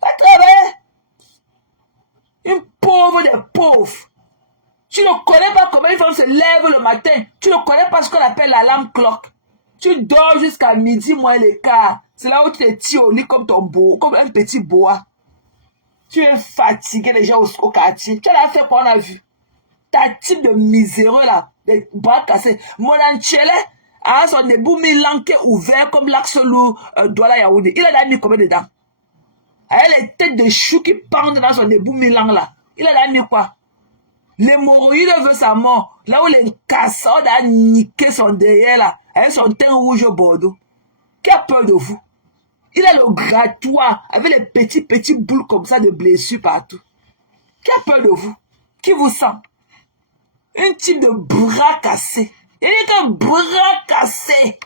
Va travailler. Une pauvre des pauvres. Tu ne connais pas comment une femme se lève le matin. Tu ne connais pas ce qu'on appelle l'alarme clock. Tu dors jusqu'à midi moins le quart. C'est là où tu te tires au lit comme un petit boa. Tu es fatigué déjà au quartier. Tu as fait quoi on a vu? Ta type de miséreux là, des bras cassés. Mon enchélé a son ébout milanqué ouvert comme l'axe lourd Douala Yaoundé. Il a mis combien dedans? Avec les têtes de choux qui pendent dans son ébout milang là. Il a mis quoi? L'hémorroïde veut sa mort. Là où les casseurs a niqué son derrière là, avec son teint rouge au bordeaux. Qui a peur de vous? Il a le grattoir avec les petits boules comme ça de blessures partout. Qui a peur de vous? Qui vous sent? Un type de bras cassé. Il n'est qu'un bras cassé.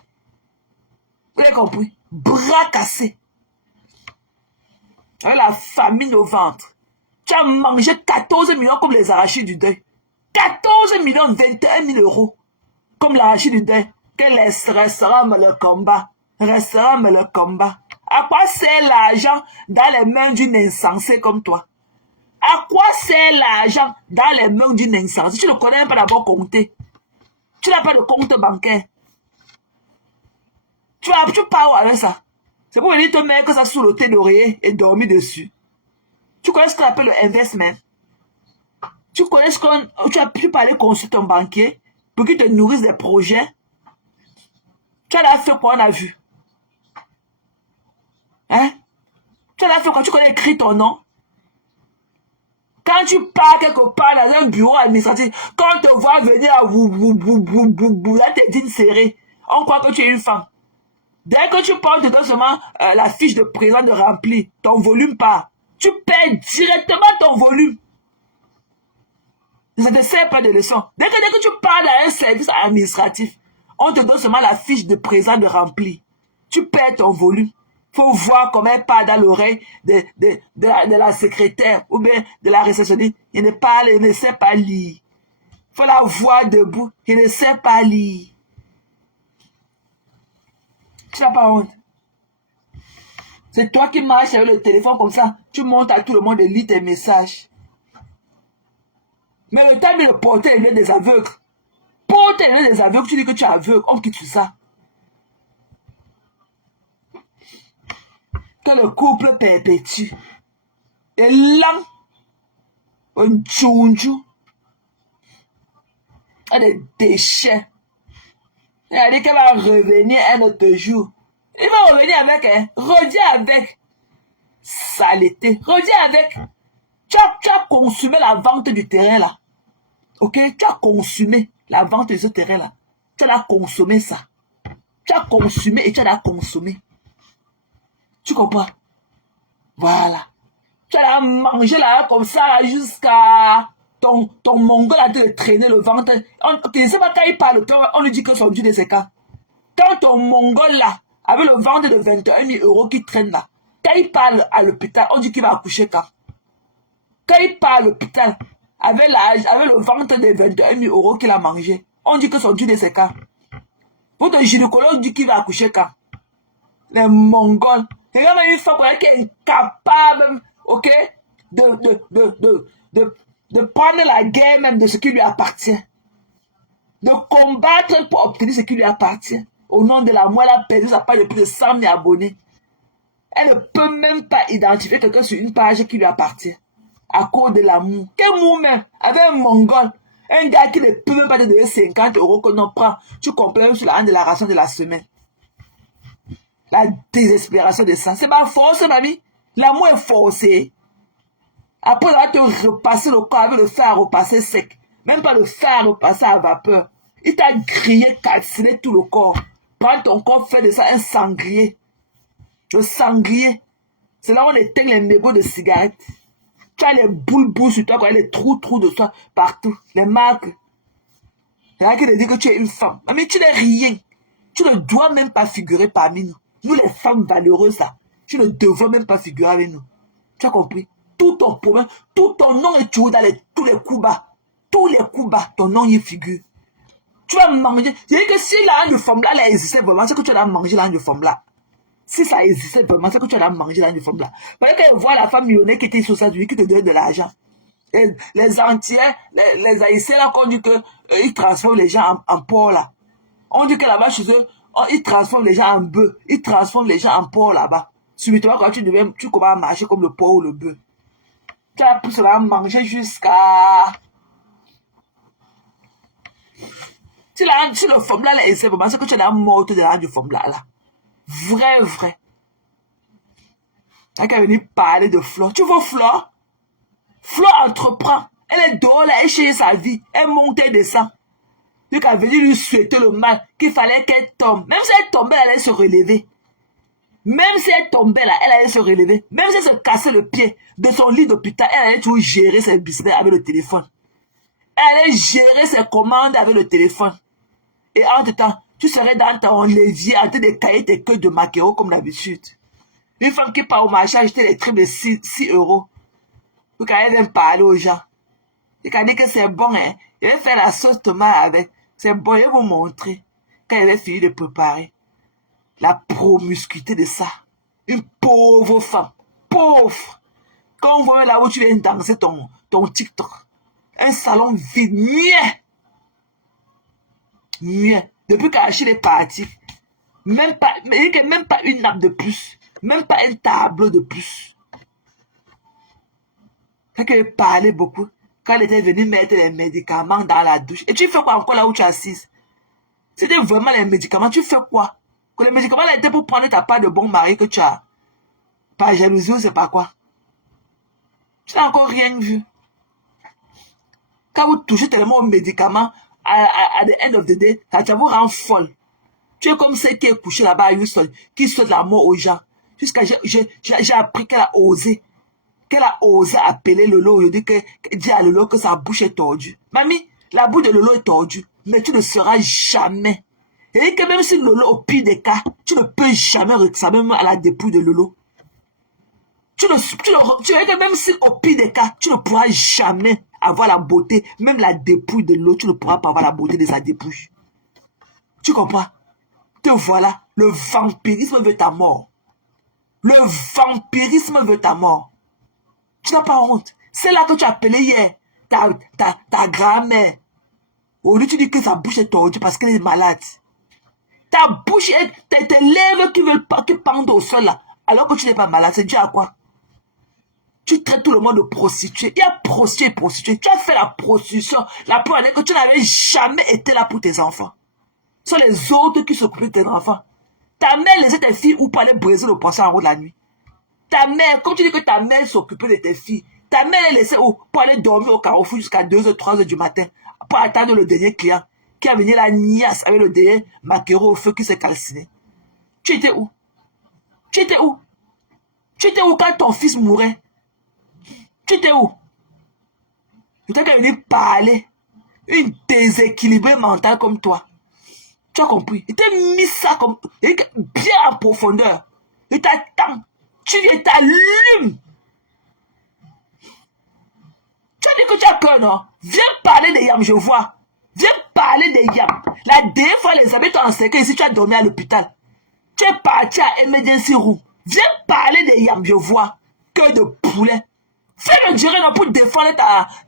Vous avez compris? Bras cassé. Avec la famine au ventre. Tu as mangé 14 millions comme les arrachés du deuil. 14 millions, 21 000 euros. Comme l'arraché du deuil. Que restera le combat. Restera le combat. À quoi sert l'argent dans les mains d'une insensée comme toi? À quoi sert l'argent dans les mains d'une insensée? Tu ne connais même pas d'abord compter. Tu n'as pas de compte bancaire. Tu pars avec ça. C'est pour venir te mettre ça sous le thé d'oreiller et dormir dessus. Tu connais ce qu'on appelle le investment. Tu connais ce qu'on... Tu as pu parler consulter ton banquier pour qu'il te nourrisse des projets. Tu as fait quoi on a vu? Hein? Tu as fait quoi? Tu connais écrit ton nom? Quand tu pars quelque part dans un bureau administratif, quand on te voit venir à là tes jeans serrés, on croit que tu es une femme. Dès que tu portes dedans seulement la fiche de présent de rempli, ton volume part. Tu perds directement ton volume. Ça ne te sert pas de leçon. Dès que tu pars dans un service administratif, on te donne seulement la fiche de présent de rempli. Tu perds ton volume. Il faut voir comment elle parle dans l'oreille de la secrétaire ou bien de la réceptionniste. Il ne sait pas lire. Il faut la voir debout. Il ne sait pas lire. Tu n'as pas honte. C'est toi qui marches avec le téléphone comme ça. Tu montes à tout le monde et lis tes messages. Mais le temps de porter les lunettes des aveugles. Porter les lunettes des aveugles, tu dis que tu es aveugle. On quitte tout ça. Que le couple perpétue. Et là, un tchounchou. Et des déchets. Elle a dit qu'elle va revenir un autre jour. Il va revenir avec, hein. Reviens avec. Saleté. Reviens avec. Tu as consumé la vente du terrain là. Ok? Tu as consumé la vente de ce terrain là. Tu as consommé ça. Tu as consumé et tu as consommé. Tu comprends? Voilà. Tu as mangé là comme ça jusqu'à ton mongol a de traîner le ventre. Tu ne sais pas quand il parle, on lui dit que son Dieu de ses cas. Quand ton mongol là, avec le ventre de 21 000 € qui traîne là, quand il parle à l'hôpital, on dit qu'il va accoucher quand. Quand il parle à l'hôpital, avec le ventre de 21 000 € qu'il a mangé, on dit que son Dieu de ses cas. Votre gynécologue dit qu'il va accoucher quand. Les mongols. Regarde une femme qui est incapable, ok, de prendre la guerre même de ce qui lui appartient. De combattre pour obtenir ce qui lui appartient. Au nom de l'amour, elle a perdu sa page de plus de 100 000 abonnés. Elle ne peut même pas identifier quelqu'un sur une page qui lui appartient. À cause de l'amour. Quel amour même? Avec un mongol. Un gars qui ne peut même pas te donner 50 € que l'on prend. Tu comprends même sur la hand de la ration de la semaine. La désespération de ça. C'est pas force, mamie. L'amour est forcé. Après, on va te repasser le corps avec le fer à repasser sec. Même pas le fer à repasser à vapeur. Il t'a grillé, calciné tout le corps. Prends ton corps, fais de ça un sanglier. Le sanglier. C'est là où on éteint les mégots de cigarettes. Tu as les boules sur toi, quand il y a les trous de toi partout. Les marques. Il y en a qui te disent que tu es une femme. Mais tu n'es rien. Tu ne dois même pas figurer parmi nous. Nous, les femmes valeureuses, là, tu ne devrais même pas figurer avec nous. Tu as compris? Tout ton problème, tout ton nom est toujours dans tous les coups bas. Tous les coups bas, ton nom y figure. Tu vas manger. C'est-à-dire que si la hanne de femme là, elle existait vraiment, c'est que tu vas manger la hanne de femme là. Si ça existait vraiment, c'est que tu vas manger la hanne de femme là. Parce qu'elle voit la femme millionnaire qui était sur sa vie, qui te donne de l'argent. Les entiers, les haïtiens là, qu'on dit qu'ils transforment les gens en porc là. On dit que là-bas chez eux, ils transforment les gens en bœufs. Ils transforment les gens en porc là-bas. Subitement, quand tu commences à marcher comme le porc ou le bœuf. Tu vas plus manger jusqu'à... Si le femme là, c'est vraiment ce que tu as mort de la du femme là. Vrai. Elle est venue parler de Flore. Tu vois Flore? Flore entreprend. Elle est dehors là, elle cherche sa vie. Elle monte et descend. Donc elle est venue lui souhaiter le mal, qu'il fallait qu'elle tombe. Même si elle tombait, elle allait se relever. Même si elle tombait là, elle allait se relever. Même si elle se cassait le pied de son lit d'hôpital, elle allait toujours gérer ses business avec le téléphone. Elle allait gérer ses commandes avec le téléphone. Et entre-temps, tu serais dans ton levier en train de tailler tes queues de maquereau comme d'habitude. Une femme qui part au marché acheter des trucs de 6 €. Donc elle vient parler aux gens. Et quand elle dit que c'est bon, hein, elle va faire la sauce tomate avec. C'est bon, elle va vous montrer. Quand elle va finir de préparer. La promiscuité de ça. Une pauvre femme. Pauvre. Quand on voit là où tu viens danser ton TikTok. Un salon vide. Mieux. Depuis qu'Achille est parti. Même pas une nappe de plus. Même pas un tableau de plus. Quand elle parlait beaucoup. Quand elle était venue mettre les médicaments dans la douche. Et tu fais quoi encore là où tu es assise? C'était vraiment les médicaments. Tu fais quoi? Que les médicaments là étaient pour prendre ta part de bon mari que tu as. Par jalousie ou c'est pas quoi? Tu n'as encore rien vu. Quand vous touchez tellement aux médicaments, à the end of the day, ça vous rend folle. Tu es comme celle qui est couchée là-bas à Houston, qui souhaite la mort aux gens. Jusqu'à j'ai appris qu'elle a osé. Qu'elle a osé appeler Lolo. Je dis à Lolo que sa bouche est tordue. Mamie, la bouche de Lolo est tordue. Mais tu ne seras jamais. Et que même si Lolo, au pire des cas, tu ne peux jamais ressembler à la dépouille de Lolo. Tu vois que même si au pire des cas, tu ne pourras jamais avoir la beauté, même la dépouille de Lolo, tu ne pourras pas avoir la beauté de sa dépouille. Tu comprends? Te voilà, le vampirisme veut ta mort. Le vampirisme veut ta mort. Tu n'as pas honte. C'est là que tu as appelé hier ta grand-mère. Aujourd'hui, tu dis que sa bouche est tordue parce qu'elle est malade. Ta bouche est... Tes lèvres qui pendent au sol là. Alors que tu n'es pas malade, c'est dû à quoi? Tu traites tout le monde de prostituée. Il y a prostituée et prostituée. Tu as fait la prostitution. La preuve est que tu n'avais jamais été là pour tes enfants. Ce sont les autres qui s'occupent de tes enfants. Ta mère laissait tes filles ou pour aller briser le poisson en haut de la nuit. Ta mère, comme tu dis que ta mère s'occupait de tes filles, ta mère les laissait où pour aller dormir au carrefour jusqu'à 2h, 3h du matin pour attendre le dernier client qui a venu la niasse avec le dernier maquereau au feu qui s'est calciné. Tu étais où? Tu étais où? Tu étais où quand ton fils mourait? Tu étais où? Je t'ai venu parler. Une déséquilibrée mentale comme toi. Tu as compris? Il t'a mis ça comme bien en profondeur. Il t'attend. Tu viens, t'allumes. Tu as dit que tu as peur, non? Viens parler des yams, je vois. Viens parler des yams. La dernière fois, les amis t'ont enseigné ici, tu as dormi à l'hôpital. Tu es parti à emergency room. Viens parler des yams, je vois. Que de poulet. Fais le durer pour défendre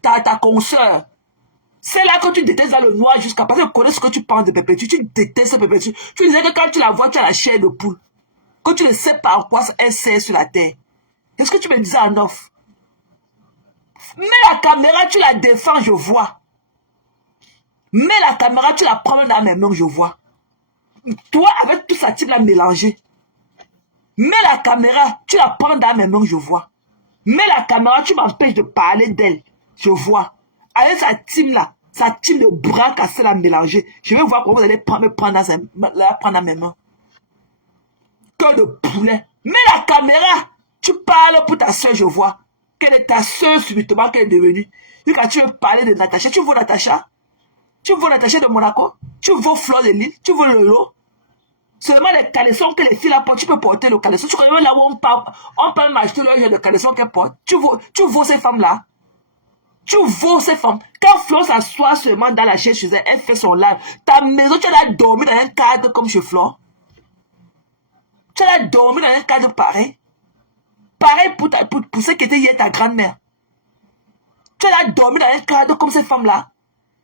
ta consoeur. C'est là que tu détestes dans le noir jusqu'à parce que tu connais ce que tu penses de Pépétu. Tu détestes Pépétu. Tu disais que quand tu la vois, tu as la chair de poule. Que tu ne sais pas en quoi elle sert sur la terre. Est-ce que tu me disais en off? Mets la caméra, tu la défends, je vois. Mets la caméra, tu la prends dans mes mains, je vois. Toi, avec tout ça, tu l'as mélangé. Mets la caméra, tu la prends dans mes mains, je vois. Mets la caméra, tu m'empêches de parler d'elle, je vois. Avec sa team là, sa team de bras cassés là mélangés. Je vais voir comment vous allez me prendre dans mes mains. Que de poulet. Mets la caméra, tu parles pour ta soeur, je vois. Quelle est ta soeur subitement qu'elle est devenue? Et quand tu veux parler de Natacha, tu veux Natacha? Tu veux Natacha de Monaco? Tu veux Fleur de Lille? Tu veux Lolo? Seulement les caleçons que les filles portent, tu peux porter le caleçon. Tu connais là où on peut m'acheter le genre de caleçon qu'elles portent. Tu veux ces femmes-là? Tu vaux ces femmes. Quand Flore s'assoit seulement dans la chaise chez elle, elle fait son live. Ta maison, tu l'as dormi dans un cadre comme chez Flore. Tu l'as dormi dans un cadre pareil. Pareil pour ce qui était hier ta grand-mère. Tu l'as dormi dans un cadre comme ces femmes-là.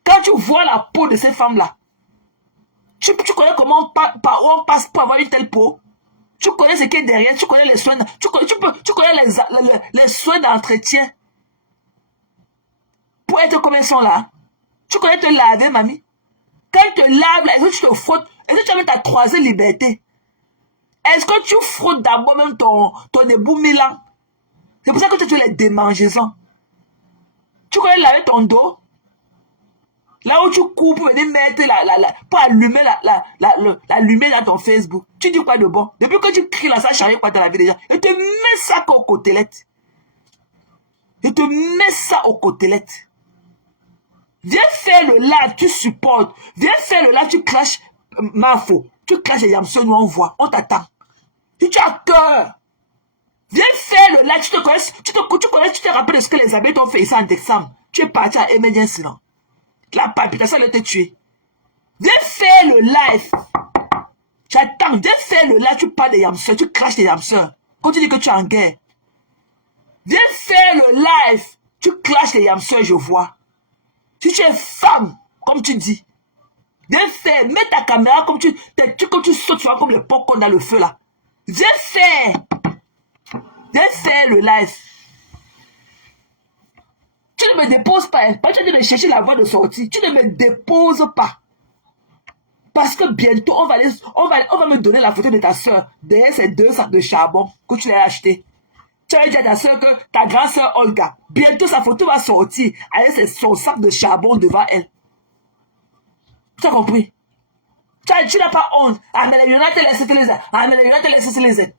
Quand tu vois la peau de ces femmes-là, tu connais comment on passe pour avoir une telle peau. Tu connais ce qui est derrière. Tu connais les soins. Tu connais les soins d'entretien. Pour être comme elles sont là. Tu connais te laver, mamie. Quand tu te laves, là, est-ce que tu te frottes? Est-ce que tu as mis ta troisième liberté? Est-ce que tu frottes d'abord même ton ébout Milan? C'est pour ça que tu as les démangeaisons. Tu connais laver ton dos? Là où tu cours pour venir mettre pour allumer la lumière dans ton Facebook. Tu dis quoi de bon? Depuis que tu cries là, ça change quoi dans la vie des gens. Et te mets ça aux côtelettes. Et te mets ça aux côtelettes. Viens faire le live, tu supportes. Viens faire le live, tu clashes Mafo. Tu clashes les Yamson, nous on voit. On t'attend. Si tu as peur, viens faire le live. Tu te rappelles de ce que les amis t'ont fait ici en décembre. Tu es parti à emergency là. La palpitation, elle t'a tué. Viens faire le live. J'attends. Viens faire le live. Tu parles des Yamson. Tu clashes les Yamson. Quand tu dis que tu es en guerre. Viens faire le live. Tu clashes les Yamson, je vois. Si tu es femme, comme tu dis, viens faire, mets ta caméra comme tu sautes sur comme le popcorn dans le feu là. Viens faire le live. Tu ne me déposes pas, hein. Pas tu de chercher la voie de sortie. Tu ne me déposes pas. Parce que bientôt, on va me donner la photo de ta soeur derrière ces 2 sacs de charbon que tu as acheté. Tu as dit à ta soeur que ta grande soeur Olga, bientôt sa photo va sortir avec son sac de charbon devant elle. Tu as compris? Tu n'as pas honte. Ah, mais les United laissent les aides. Ah, mais les United laissent les aides.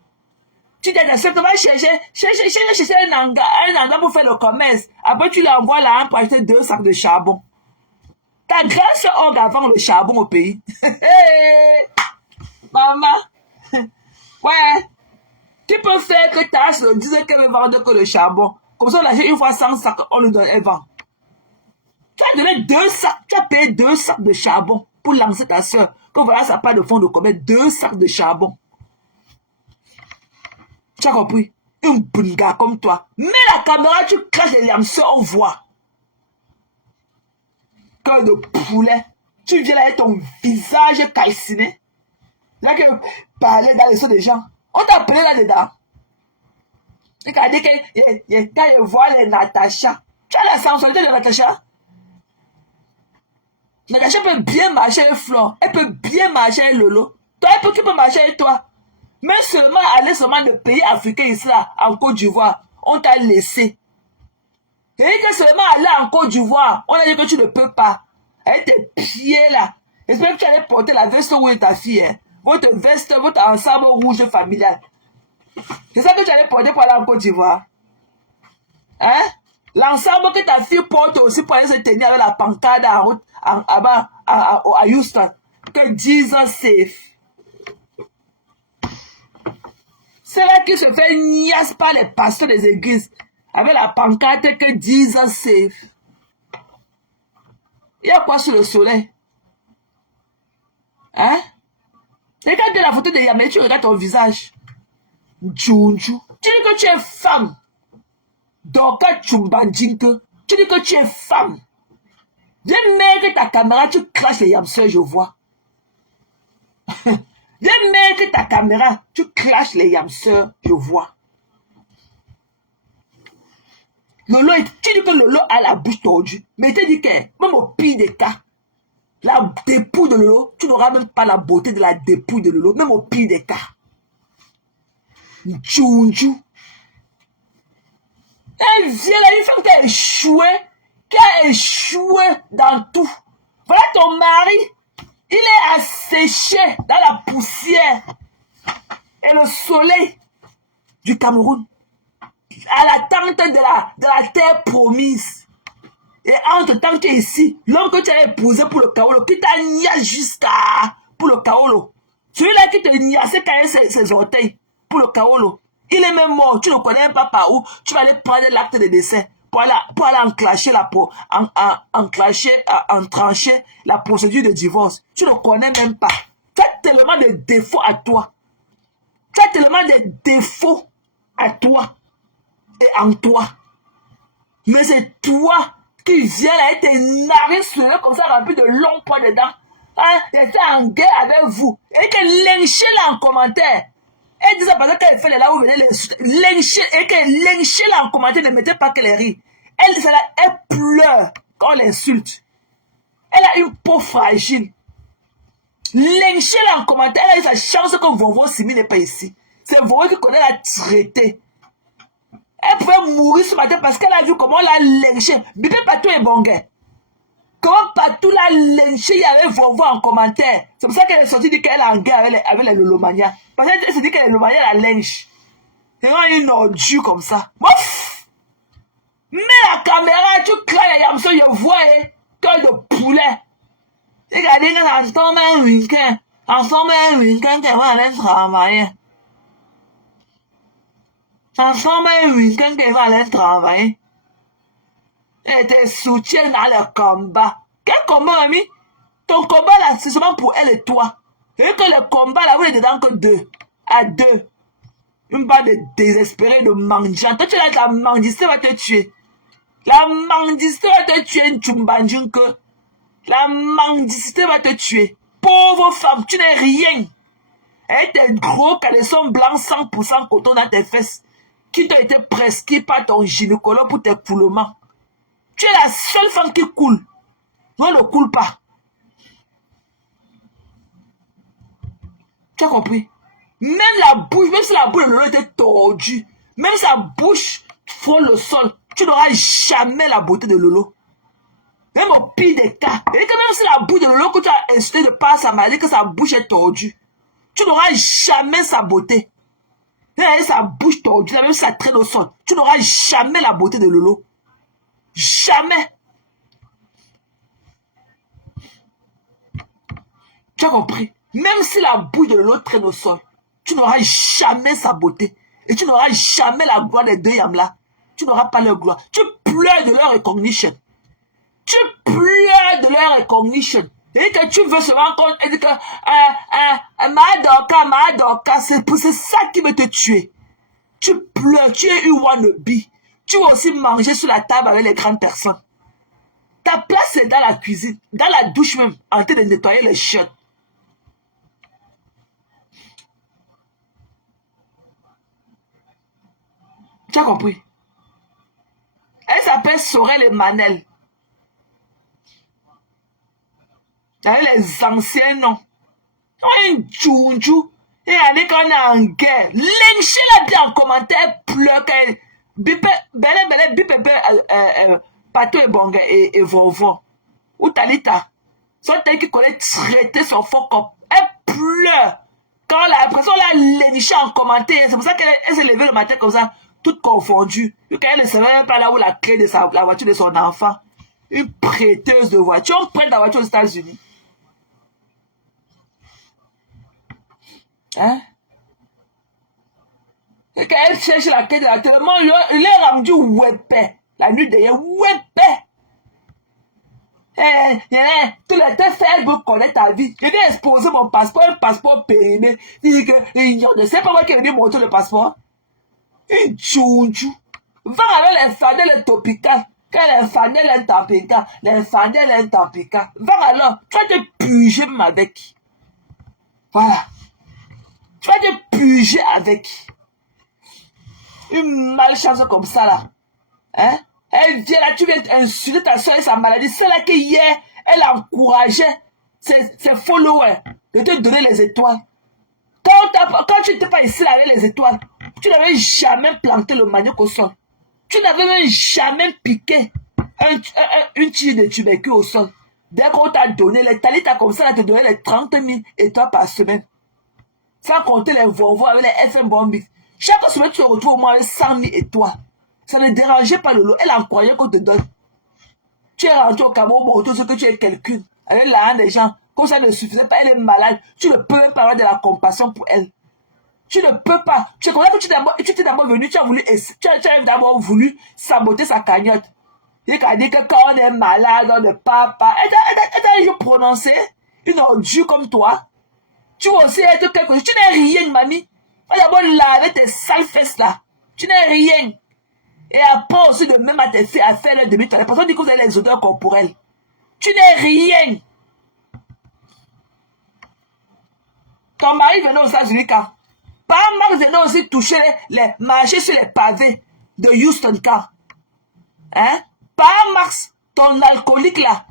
Tu dis à ta soeur que va chercher un hangar pour faire le commerce. Après, tu l'envoies là pour acheter 2 sacs de charbon. Ta grande soeur Olga vend le charbon au pays. Maman. Ouais. Tu peux faire que ta soeur dise qu'elle veut vendre que le charbon. Comme ça, on achète une fois 100 sacs, on lui donne, elle vend. Tu as donné 2 sacs, tu as payé 2 sacs de charbon pour lancer ta soeur. Que voilà, ça part de fond de commerce, 2 sacs de charbon. Tu as compris? Un bunga comme toi. Mets la caméra, tu craches les liamsons, on voit. Cœur de poulet. Tu viens là avec ton visage calciné. Là que parler dans les sons des gens. On t'a appelé là-dedans. Et quand dit que quand je vois les Natacha. Tu as la sensualité de Natacha? Natacha peut bien marcher avec Flore. Elle peut bien marcher avec Lolo. Toi, tu peux marcher avec toi. Mais seulement aller seulement de pays africains ici là, en Côte d'Ivoire, on t'a laissé. Et que seulement aller en Côte d'Ivoire, on a dit que tu ne peux pas. Avec tes pieds là. J'espère que tu allais porter la veste rouge de ta fille. Hein. Votre veste, votre ensemble rouge familial. C'est ça que tu allais porter pour aller en Côte d'Ivoire. Hein? L'ensemble que ta fille porte aussi pour aller se tenir avec la pancarte en route à Houston. Que Jesus save. C'est là qui se fait niasse par les pasteurs des églises avec la pancarte que Jesus save. Il y a quoi sur le soleil? Hein? Regarde la photo de Yamé, tu regardes ton visage. Djounjou. Tu dis que tu es femme. Doka Chumbanjinke. Tu dis que tu es femme. Viens mettre ta caméra, tu clashes les yamseurs, je vois. Viens mettre ta caméra, tu clashes les yamseurs, je vois. Lolo, tu dis que Lolo a la bouche tordue. Mais il te dit que, même au pire des cas, la dépouille de Lolo, tu n'auras même pas la beauté de la dépouille de Lolo, même au pire des cas. Djounjou. Elle vient là, une femme qui a échoué dans tout. Voilà ton mari, il est asséché dans la poussière et le soleil du Cameroun, à l'attente de la terre promise. Et entre-temps, tu es ici, l'homme que tu as épousé pour le Kaolo, qui t'a niassé jusqu'à pour le Kaolo. Celui-là qui te niassait quand il a ses orteils pour le Kaolo. Il est même mort, tu ne connais pas par où. Tu vas aller prendre l'acte de décès pour aller enclencher entrancher la procédure de divorce. Tu ne connais même pas. Tu as tellement de défauts à toi. Tu as tellement de défauts à toi et en toi. Mais c'est toi qui viens là et tes narines serrées comme ça, remplis de longs points dedans. Hein, et fait en guerre avec vous. Et que lyncher là en commentaire. Et dit ça parce qu'elle fait là, vous venez lyncher. Et que lyncher là en commentaire, ne mettez pas qu'elle rit. Elle pleure quand on l'insulte. Elle a une peau fragile. Lyncher là en commentaire, elle a eu sa chance que Vovo Simi n'est pas ici. C'est Vovo qui connaît la traité. Elle pouvait mourir ce matin parce qu'elle a vu comment on l'a lynché. Bébé Patou est bon gars. Comment Patou l'a lynché, il y avait Vovo en commentaire. C'est pour ça qu'elle est sortie dire qu'elle est en guerre avec les Lolomania. Parce qu'elle s'est dit que les Lolomania la lynche. C'est vraiment une ordure comme ça. Mouf! Mets la caméra, tu crains les yamsons, je vois, cœur de poulet. Regardez quand ça tombe un week-end. Ça tombe un week-end qu'elle va aller travailler. Ça tombe un week-end qu'elle va aller travailler. Et te soutient dans le combat. Quel combat, ami? Ton combat là, c'est seulement pour elle et toi. Et que le combat là, vous êtes dedans que deux. À deux. Une bande de désespérés, de mendiants. Toi, tu es là, la mendicité va te tuer. La mendicité va te tuer, une Chumbanjinke. La mendicité va te tuer. Pauvre femme, tu n'es rien. Et tes gros caleçons blancs 100% coton dans tes fesses qui t'ont été prescrits par ton gynécologue pour tes coulements. Tu es la seule femme qui coule. Moi, ne coule pas. Tu as compris? Même la bouche, même si la bouche de Lolo était tordue, même si sa bouche frôle le sol, tu n'auras jamais la beauté de Lolo. Même au pire des cas. Et que même si la bouche de Lolo que tu as insulté de par sa maladie, que sa bouche est tordue, tu n'auras jamais sa beauté. Et sa bouche tordue, même si ça traîne au sol, tu n'auras jamais la beauté de Lolo. Jamais. Tu as compris? Même si la bouche de Lolo traîne au sol, tu n'auras jamais sa beauté. Et tu n'auras jamais la gloire des deux yams-là. Tu n'auras pas leur gloire. Tu pleures de leur recognition. Tu pleures de leur recognition. Et que tu veux se rendre compte et dire que Madoka, c'est ça qui veut te tuer. Tu pleures, tu es une wannabe. Tu vas aussi manger sur la table avec les grandes personnes. Ta place est dans la cuisine, dans la douche même, en train de nettoyer les chiottes. Tu as compris? Elle s'appelle Sorel et Manel. Avec les anciens noms. Un tchounchou. Et allez quand on est en guerre. Lynchez-la bien en commentaire, pleure. Bip, Pato et Bonga et Vovo. Ou Talita. Sont elles qui connaissent traiter son faux corps. Elle pleure. Quand elle a l'impression de la lyncher en commentaire. C'est pour ça qu'elle s'est levée le matin comme ça. toutes confondues. Quand elle ne savait même pas là où la clé de la voiture de son enfant. Une prêteuse de voiture. On prête la voiture aux États-Unis. Hein? Et quand elle cherche la clé de la tellement il est rendu wépé. La nuit d'ailleurs, wépé. Tu l'étais fait, elle veut connaître ta vie. Je viens exposer mon passeport, un passeport périmé. Il dit que, je ne sais pas moi qui est venu montrer le passeport. Une tchountchou. Va avec l'infernal et topical. Quand l'infernal est topical, l'infernal est topical. Va alors, tu vas te puger même avec. Voilà. Tu vas te puger avec. Une malchance comme ça là. Hein? Elle vient là, tu viens insulter ta soeur et sa maladie. C'est là que hier, elle encourageait ses followers de te donner les étoiles. Quand tu n'étais pas ici là avec les étoiles, tu n'avais jamais planté le manioc au sol. Tu n'avais même jamais piqué une tige de tubercule au sol. Dès qu'on t'a donné, les talitas comme ça, elle te donnait les 30 000 étoiles par semaine. Sans compter les Volvo avec les FM Bombix. Chaque semaine, tu te retrouves au moins avec 100 000 étoiles. Ça ne dérangeait pas le lot. Elle encourageait qu'on te donne. Tu es rentré au Cameroun, tout ce que tu es quelqu'un. Avec l'argent des gens. Comme ça ne suffisait pas, elle est malade. Tu ne peux même pas avoir de la compassion pour elle. Tu ne peux pas. Tu es comme ça que tu t'es d'abord venu, tu as d'abord voulu saboter sa cagnotte. Il a dit que quand on est malade, on ne parle pas. Elle t'a déjà prononcé une ordure comme toi. Tu vas aussi être quelque chose. Tu n'es rien, mamie. Va d'abord laver tes sales fesses là. Tu n'es rien. Et après aussi de même à tes filles à faire le demi-temps. Parce qu'on dit que vous avez les odeurs corporelles. Tu n'es rien. Ton mari venait aux États-Unis quand? Pas mal venait aussi toucher marcher sur les pavés de Houston quand? Hein? Pas Max, ton alcoolique là.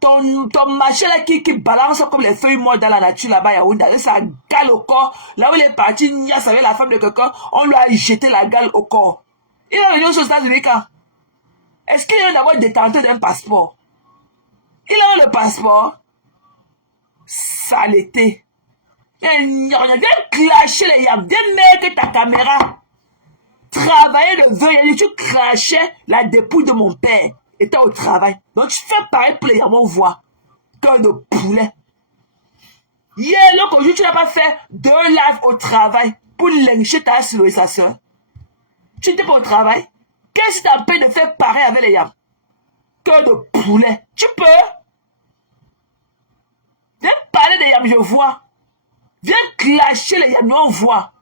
Ton machin là qui balance comme les feuilles mortes dans la nature là-bas, Yaoundé, ça gale au corps. Là où il est parti, Nias avec la femme de quelqu'un, on lui a jeté la gale au corps. Il est venu aux États-Unis quand? Est-ce qu'il est d'abord détenteur d'un passeport? Il a le passeport. Saleté. Viens clasher les yams. Viens mettre ta caméra. Travailler de veille. Tu crachais la dépouille de mon père. Était au travail. Donc tu fais pareil pour les yams, on voit. Cœur de poulet. Hier, aujourd'hui, tu n'as pas fait 2 lives au travail pour lyncher ta soeur et sa soeur. Tu n'étais pas au travail. Qu'est-ce qui t'empêche de faire pareil avec les yams? Cœur de poulet. Tu peux? Viens parler des yams, je vois. Viens clasher les yams, on voit.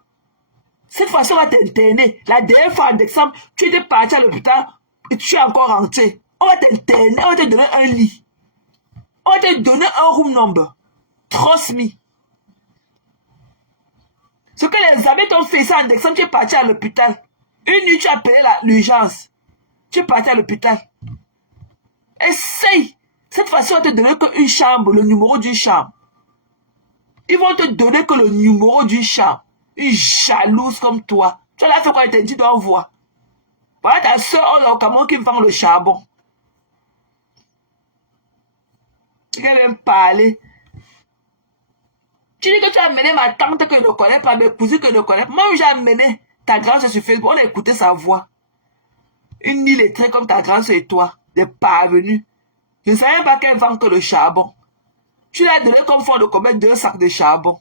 Cette fois-ci, on va t'interner. La dernière fois, d'exemple, tu étais parti à l'hôpital et tu es encore rentré. On va t'interner, on va te donner un lit. On va te donner un room number. Trust me. Ce que les amis t'ont fait ça en exemple, tu es parti à l'hôpital. Une nuit, tu as payé l'urgence. Tu es parti à l'hôpital. Essaye. Cette fois-ci, on va te donner qu'une chambre, le numéro d'une chambre. Ils vont te donner que le numéro d'une chambre. Une jalouse comme toi. Tu l'as fait quand elle t'a dit d'envoi. Voilà ta soeur au Cameroun qui me vend le charbon. Tu viens même parler. Tu dis que tu as amené ma tante que je ne connais pas, mes cousines que je ne connais pas. Moi, j'ai amené ta grande-sœur sur Facebook. On a écouté sa voix. Une illettrée comme ta grande-sœur et toi. Des parvenus. Je ne savais pas qu'elle vend que le charbon. Tu l'as donné comme fond de commettre 2 sacs de charbon.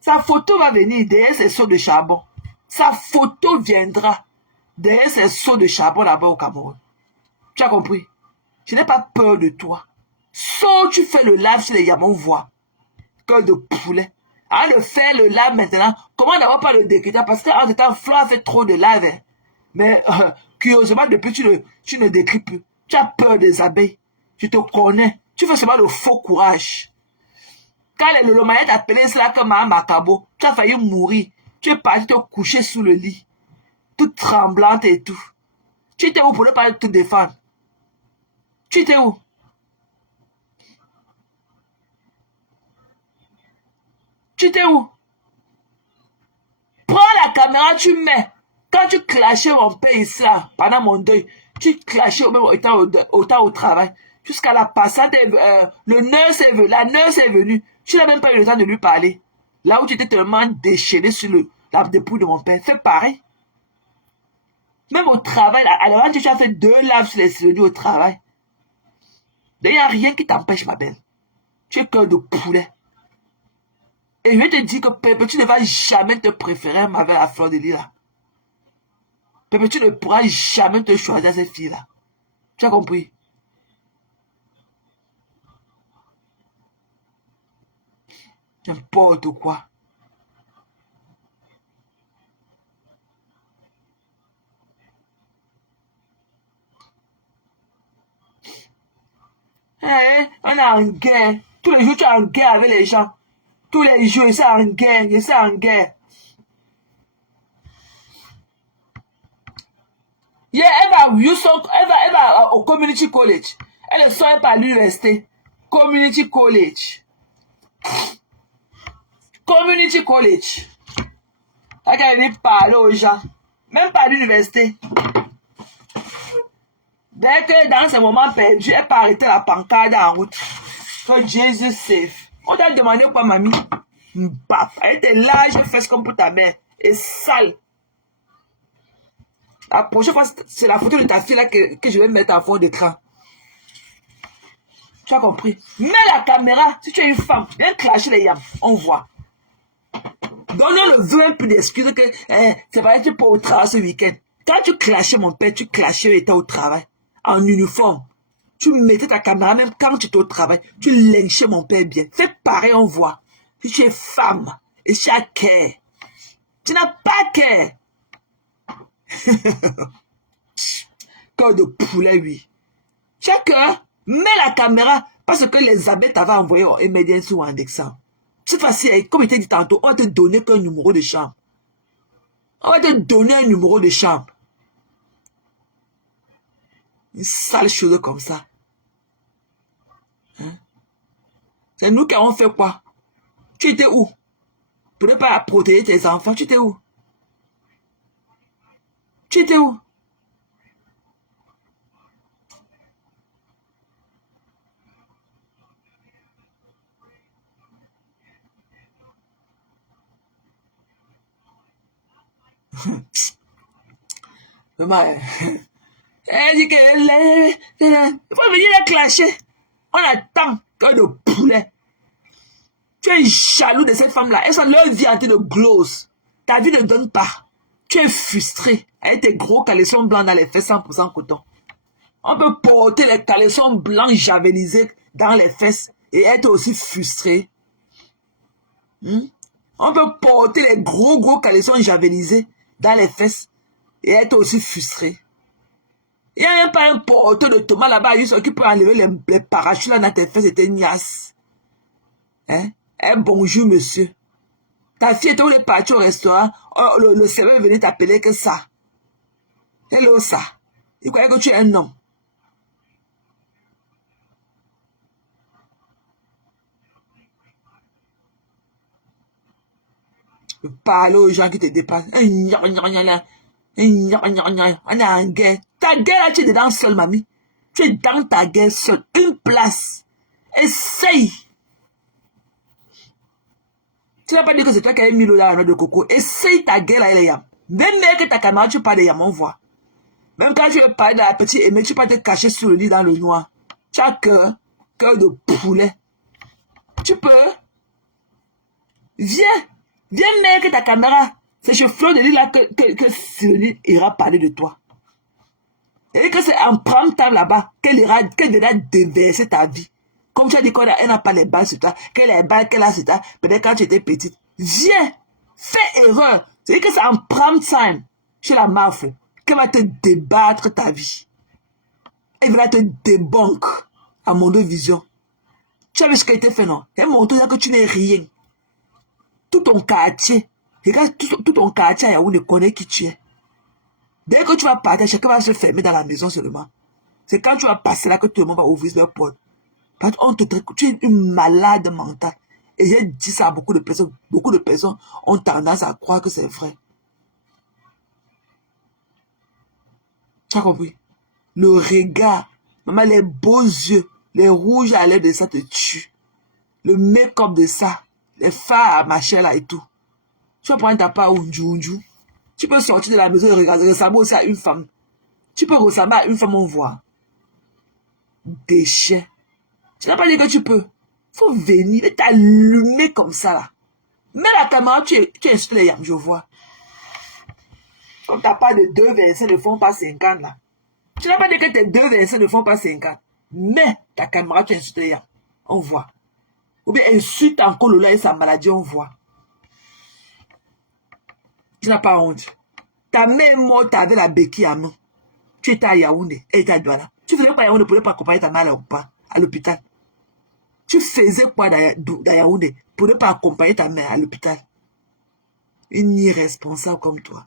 Sa photo va venir derrière ses seaux de charbon. Sa photo viendra derrière ses seaux de charbon là-bas au Cameroun. Tu as compris? Je n'ai pas peur de toi. Sauf tu fais le live sur les yamons voix. Cœur de poulet. À le faire le live maintenant, comment d'abord pas le décrypter? Parce qu'en ce temps, Flo a fait trop de live. Hein. Mais curieusement, depuis tu ne décris plus. Tu as peur des abeilles. Je te connais. Tu fais seulement le faux courage. Quand le Lolomaïen t'a appelé cela comme un macabo, tu as failli mourir. Tu es parti te coucher sous le lit. Toute tremblante et tout. Tu étais où pour ne pas te défendre? Tu étais où? Tu étais où? Prends la caméra, tu mets. Quand tu clashais mon père ici, là, pendant mon deuil, tu clashais au même autant au travail. Jusqu'à la passante, la nurse est venue. Tu n'as même pas eu le temps de lui parler. Là où tu étais tellement déchaîné sur la dépouille de mon père. Fais pareil. Même au travail, alors tu as fait 2 laves sur les cylindres au travail. Il n'y a rien qui t'empêche, ma belle. Tu es cœur de poulet. Et je vais te dire que Pépé, tu ne vas jamais te préférer avec la fleur de lis là. Pépé, tu ne pourras jamais te choisir cette fille-là. Tu as compris? N'importe quoi. On est en guerre. Tous les jours, tu es en guerre avec les gens. Tous les jours, c'est en guerre. C'est en guerre. Yeah, elle va au community college. Elle ne sort pas à l'université. Community college. Community college. Elle va venir parler aux gens. Même pas à l'université. Dès que dans ce moment perdu, elle peut arrêter la pancarte en route. Que Jésus safe. On t'a demandé quoi, mamie? Baf. Elle était large, fesses comme pour ta mère. Et sale. La prochaine fois, c'est la photo de ta fille là que je vais mettre en fond d'écran. Tu as compris? Mets la caméra. Si tu es une femme, viens clasher les yams. On voit. Donne-le un peu d'excuses que c'est pas que tu peux au travail ce week-end. Quand tu clashais mon père, tu clashais et étais au travail. En uniforme. Tu mettais ta caméra même quand tu étais au travail. Tu lynchais mon père bien. Fais pareil, on voit. Si tu es femme et tu as cœur. Tu n'as pas cœur. Cœur de poulet, oui. Tu as cœur. Mets la caméra parce que les abeilles t'avaient envoyé en émergence ou en indexant. C'est facile. Comme je t'ai dit tantôt, on va te donner qu'un numéro de chambre. On va te donner un numéro de chambre. Une sale chose comme ça. Hein? C'est nous qui avons fait quoi? Tu étais où? Pour ne pas protéger tes enfants, tu étais où? Tu étais où? Elle dit que il faut venir la clasher. On attend que de poulet. Tu es jaloux de cette femme-là. Elles sont leur vie en train de glose. Ta vie ne donne pas. Tu es frustré avec tes gros caleçons blancs dans les fesses 100% coton. On peut porter les caleçons blancs javelisés dans les fesses et être aussi frustré. On peut porter les gros caleçons javelisés dans les fesses et être aussi frustré. Il n'y a même pas un porteur de tomates là-bas qui peut enlever les parachutes là dans tes fesses et tes niasses. Hein? Eh, bonjour, monsieur. Ta fille était où elle est partie au restaurant. Oh, le serveur venait t'appeler que ça. Hello, ça. Il croyait que tu es un homme. Parle aux gens qui te dépassent. On est en guerre. Ta guerre là, tu es dedans seule, mamie. Tu es dans ta guerre seule. Une place. Essaye. Tu n'as pas dit que c'est toi qui as mis l'eau dans la noix de coco. Essaye ta gueule là, les yams. Même que ta caméra, tu parles des yams, on voit. Même quand tu veux parler de la petite Aimée, tu peux te cacher sur le lit dans le noir. Tu as cœur de poulet. Tu peux. Viens mettre ta caméra. C'est chez Fleur de Lys là que Cyril ira parler de toi. Et que c'est en prime time là-bas qu'elle viendra déverser ta vie. Comme tu as dit qu'elle n'a pas les balles sur toi, qu'elle a les balles qu'elle a sur toi, peut-être quand tu étais petite. Viens, fais erreur. C'est que c'est en prime time chez la mafia qu'elle va te débattre ta vie. Elle va te débunker à Mondo Vision. Tu savais ce qui a été fait, non? Elle montre que tu n'es rien. Tout ton quartier, regarde, tout ton quartier à Yaoundé connaît qui tu es. Dès que tu vas partir, chacun va se fermer dans la maison seulement. C'est quand tu vas passer là que tout le monde va ouvrir leur porte. Parce qu'on te traite, tu es une malade mentale. Et j'ai dit ça à beaucoup de personnes. Beaucoup de personnes ont tendance à croire que c'est vrai. Tu as compris? Le regard, maman, les beaux yeux, les rouges à lèvres de ça te tue. Le make-up de ça, les fards à machin là et tout. Tu vas prendre ta part au Ndjoundjou. Tu peux sortir de la maison et ressembler aussi à une femme. Tu peux ressembler à une femme, on voit. Déchet. Tu n'as pas dit que tu peux. Faut venir et t'allumer comme ça, là. Mets la caméra, tu insultes les yams, je vois. Comme t'as pas de 2,25 ne font pas 50, là. Tu n'as pas dit que tes 2,25 ne font pas 50. Mets ta caméra, tu insultes les yams. On voit. Ou bien insulte encore Lola et sa maladie, on voit. Tu n'as pas honte. Ta mère morte avec la béquille à main. Tu étais à Yaoundé, elle était à Douala. Tu faisais quoi à Yaoundé pour ne pas accompagner ta mère à l'hôpital? Tu faisais quoi dans Yaoundé pour ne pas accompagner ta mère à l'hôpital? Une irresponsable comme toi.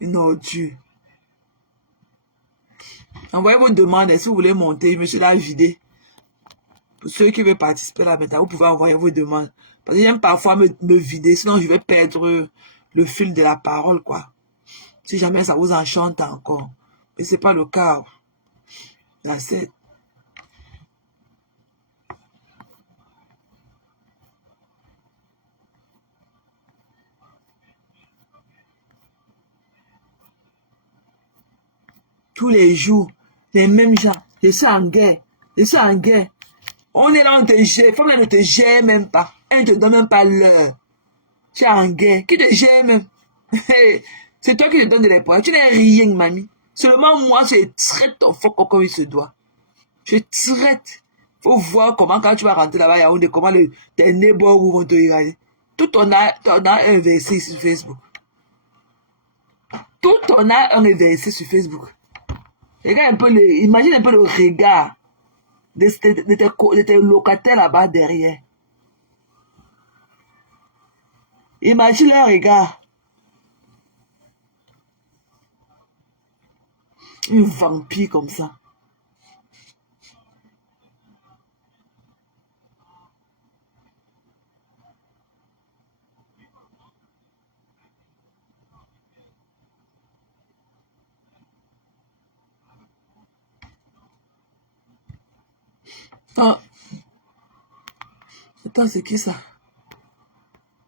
Une ordure. Envoyez vos demandes si vous voulez monter. Je me suis là vidé. Pour ceux qui veulent participer là maintenant, vous pouvez envoyer vos demandes. Parce que j'aime parfois me vider, sinon je vais perdre le fil de la parole, quoi. Si jamais ça vous enchante encore. Mais ce n'est pas le cas. Là, c'est... Tous les jours, les mêmes gens. Je suis en guerre. Je suis en guerre. On est là, on te gère. Femme là ne te gère même pas. Elle ne te donne même pas l'heure. Tu es en guerre. Qui te gère même? C'est toi qui te donnes de l'espoir. Tu n'es rien, mamie. Seulement moi, je traite ton faux comme il se doit. Je traite. Faut voir comment, quand tu vas rentrer là-bas, Yaoundé, comment tes neighbors vont te regarder. Tout on a inversé sur Facebook. Tout on a inversé sur Facebook. Regarde un peu imagine un peu le regard de tes locataires là-bas derrière. Imagine leur regard. Un vampire comme ça. Attends, c'est qui ça?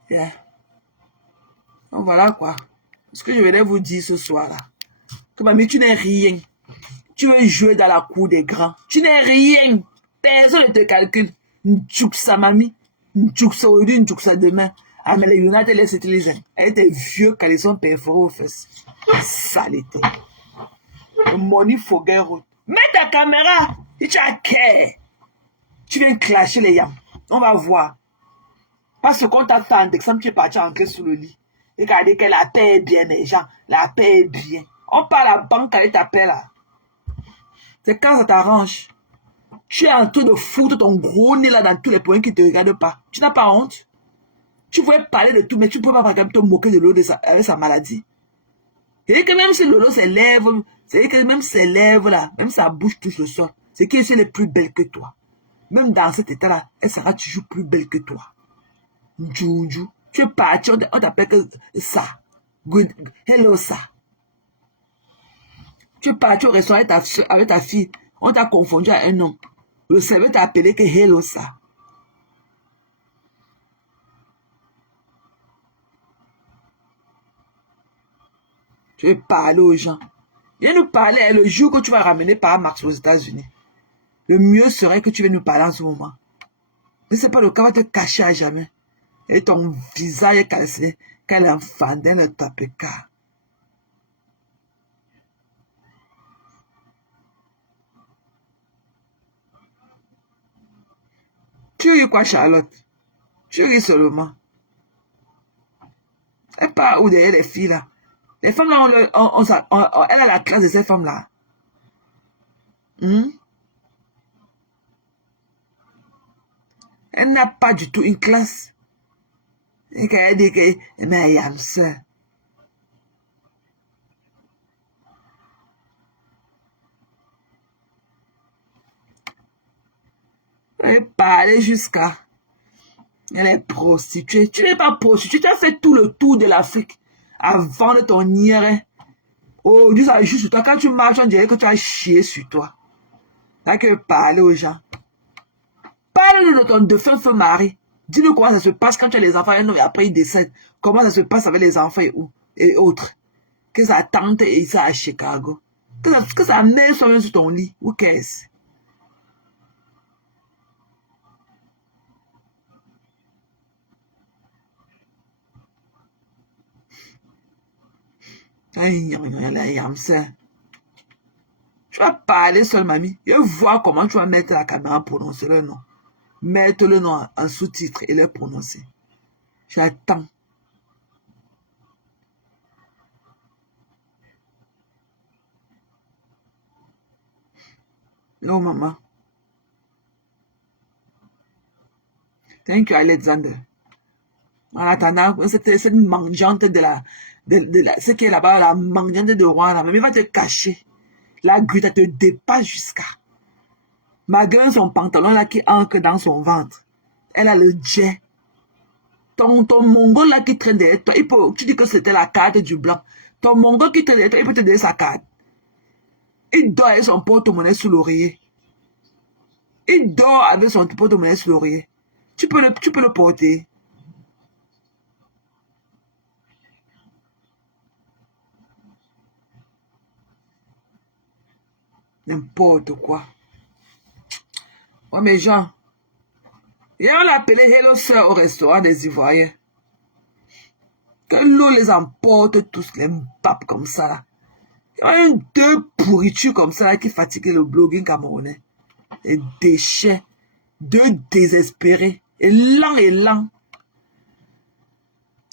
Yeah. Donc voilà quoi. Ce que je voulais vous dire ce soir là. Que mamie, tu n'es rien. Tu veux jouer dans la cour des grands. Tu n'es rien. Personne ne te calcule. N'tchouksa mamie. N'tchouksa aujourd'hui, n'tchouksa demain. Ah mais les United les Citizens. Elle était vieux caleçon perforés aux fesses. Saleté. Money forget road. Mets ta caméra. Et tu as care. Tu viens clasher les yams. On va voir. Parce qu'on t'attend, d'exemple, tu es parti entrer sous le lit. Regardez que la paix est bien, mes gens. La paix est bien. On parle à la banque avec ta paix là. C'est quand ça t'arrange. Tu es en train de foutre ton gros nez là dans tous les points qui ne te regardent pas. Tu n'as pas honte. Tu pouvais parler de tout, mais tu ne peux pas quand même te moquer de Lolo avec sa maladie. C'est que même si Lolo ses lèvres, c'est que même ses lèvres là, même sa bouche touche le sol, c'est qu'elle est plus belle que toi. Même dans cet état-là, elle sera toujours plus belle que toi. Ndjoundjou, tu es parti, on t'appelle que ça. Good, hello ça. Tu es parti au restaurant avec ta fille, on t'a confondu à un homme. Le serveur t'a appelé que hello ça. Tu veux parler aux gens. Viens nous parler le jour que tu vas ramener par Max aux États-Unis. Le mieux serait que tu viennes nous parler en ce moment. Mais ce n'est pas le cas, va te cacher à jamais. Et ton visage est calciné, quel enfant dans le tapeka. Tu ris quoi, Charlotte? Tu ris seulement. Elle part où derrière les filles là? Les femmes là, elle a la classe de ces femmes là. Elle n'a pas du tout une classe. Et qu'elle dit que, mais il ça. Elle parlait jusqu'à. Elle est prostituée. Tu n'es pas prostituée. Tu as fait tout le tour de l'Afrique avant de ton IRE Oh, dis ça juste sur toi. Quand tu marches, on dirait que tu as chié sur toi. T'as que parler aux gens. Parle-nous de ton défunt feu mari. Dis-nous comment ça se passe quand tu as les enfants et après ils décèdent. Comment ça se passe avec les enfants et autres. Que sa tante et ça à Chicago. Que sa mère soit même sur ton lit. Who cares? Tu vas parler seul, mamie. Je vois comment tu vas mettre la caméra, prononcer le nom. Mettre le nom en sous-titre et le prononcer. J'attends. Oh, maman. Thank you, Alexander. En attendant, cette mangeante ce qui est là-bas, la mangeante de Rouen, la mamie va te cacher. La grue, elle te dépasse jusqu'à. Malgré son pantalon là qui ancre dans son ventre. Elle a le jet. Ton mongol là qui traîne derrière toi, tu dis que c'était la carte du blanc. Ton mongol qui traîne derrière toi, il peut te donner sa carte. Il dort avec son porte-monnaie sous l'oreiller. Il dort avec son porte-monnaie sous l'oreiller. Tu peux le porter. N'importe quoi. Ouais, mais Jean, hier on l'a appelé Hello Sœur au restaurant des Ivoiriens. Que l'eau les emporte tous, les papes comme ça là. Il y a une deux pourritures comme ça là, qui fatiguent le blogging camerounais. Des déchets, deux désespérés, et lents,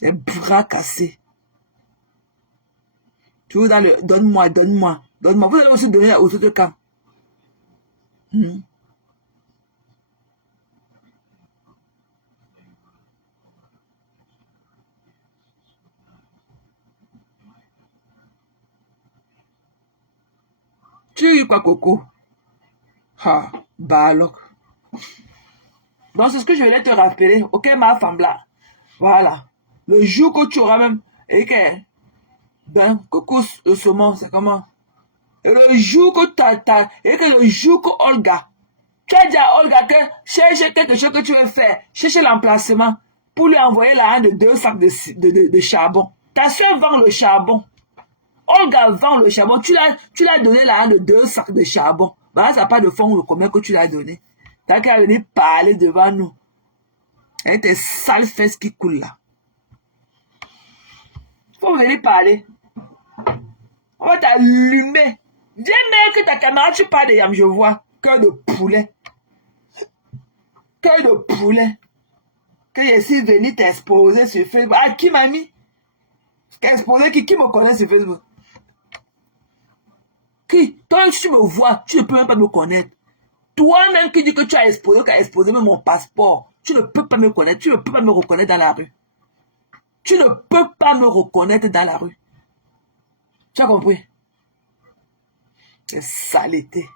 les bras cassés. Toujours dans le donne-moi. Vous allez aussi donner aux autres camps. Tu es quoi, Coco? Ah, bah alors. Donc, c'est ce que je voulais te rappeler. Ok, ma femme là. Voilà. Le jour que tu auras même. Et que. Ben, Coco, le saumon, c'est comment? Et le jour que et que le jour que Olga. Tu as dit à Olga que cherche quelque chose que tu veux faire. Cherche l'emplacement. Pour lui envoyer la de 2 sacs de charbon. Ta soeur vend le charbon. Olga vend le charbon. Tu l'as donné la de 2 sacs de charbon. Bah, ça n'a pas de fond combien que tu l'as donné. T'as qu'à venir parler devant nous. Avec tes sales fesses qui coulent là. Faut venir parler. On va t'allumer. Viens mettre ta caméra, tu parles de yam, je vois. Cœur de poulet. Cœur de poulet. Que je suis venu t'exposer sur Facebook. Ah, qui m'a mis? Exposer qui me connaît sur Facebook? Qui? Toi, si tu me vois, tu ne peux même pas me connaître. Toi-même qui dis que tu as exposé même mon passeport. Tu ne peux pas me connaître. Tu ne peux pas me reconnaître dans la rue. Tu ne peux pas me reconnaître dans la rue. Tu as compris? C'est saleté.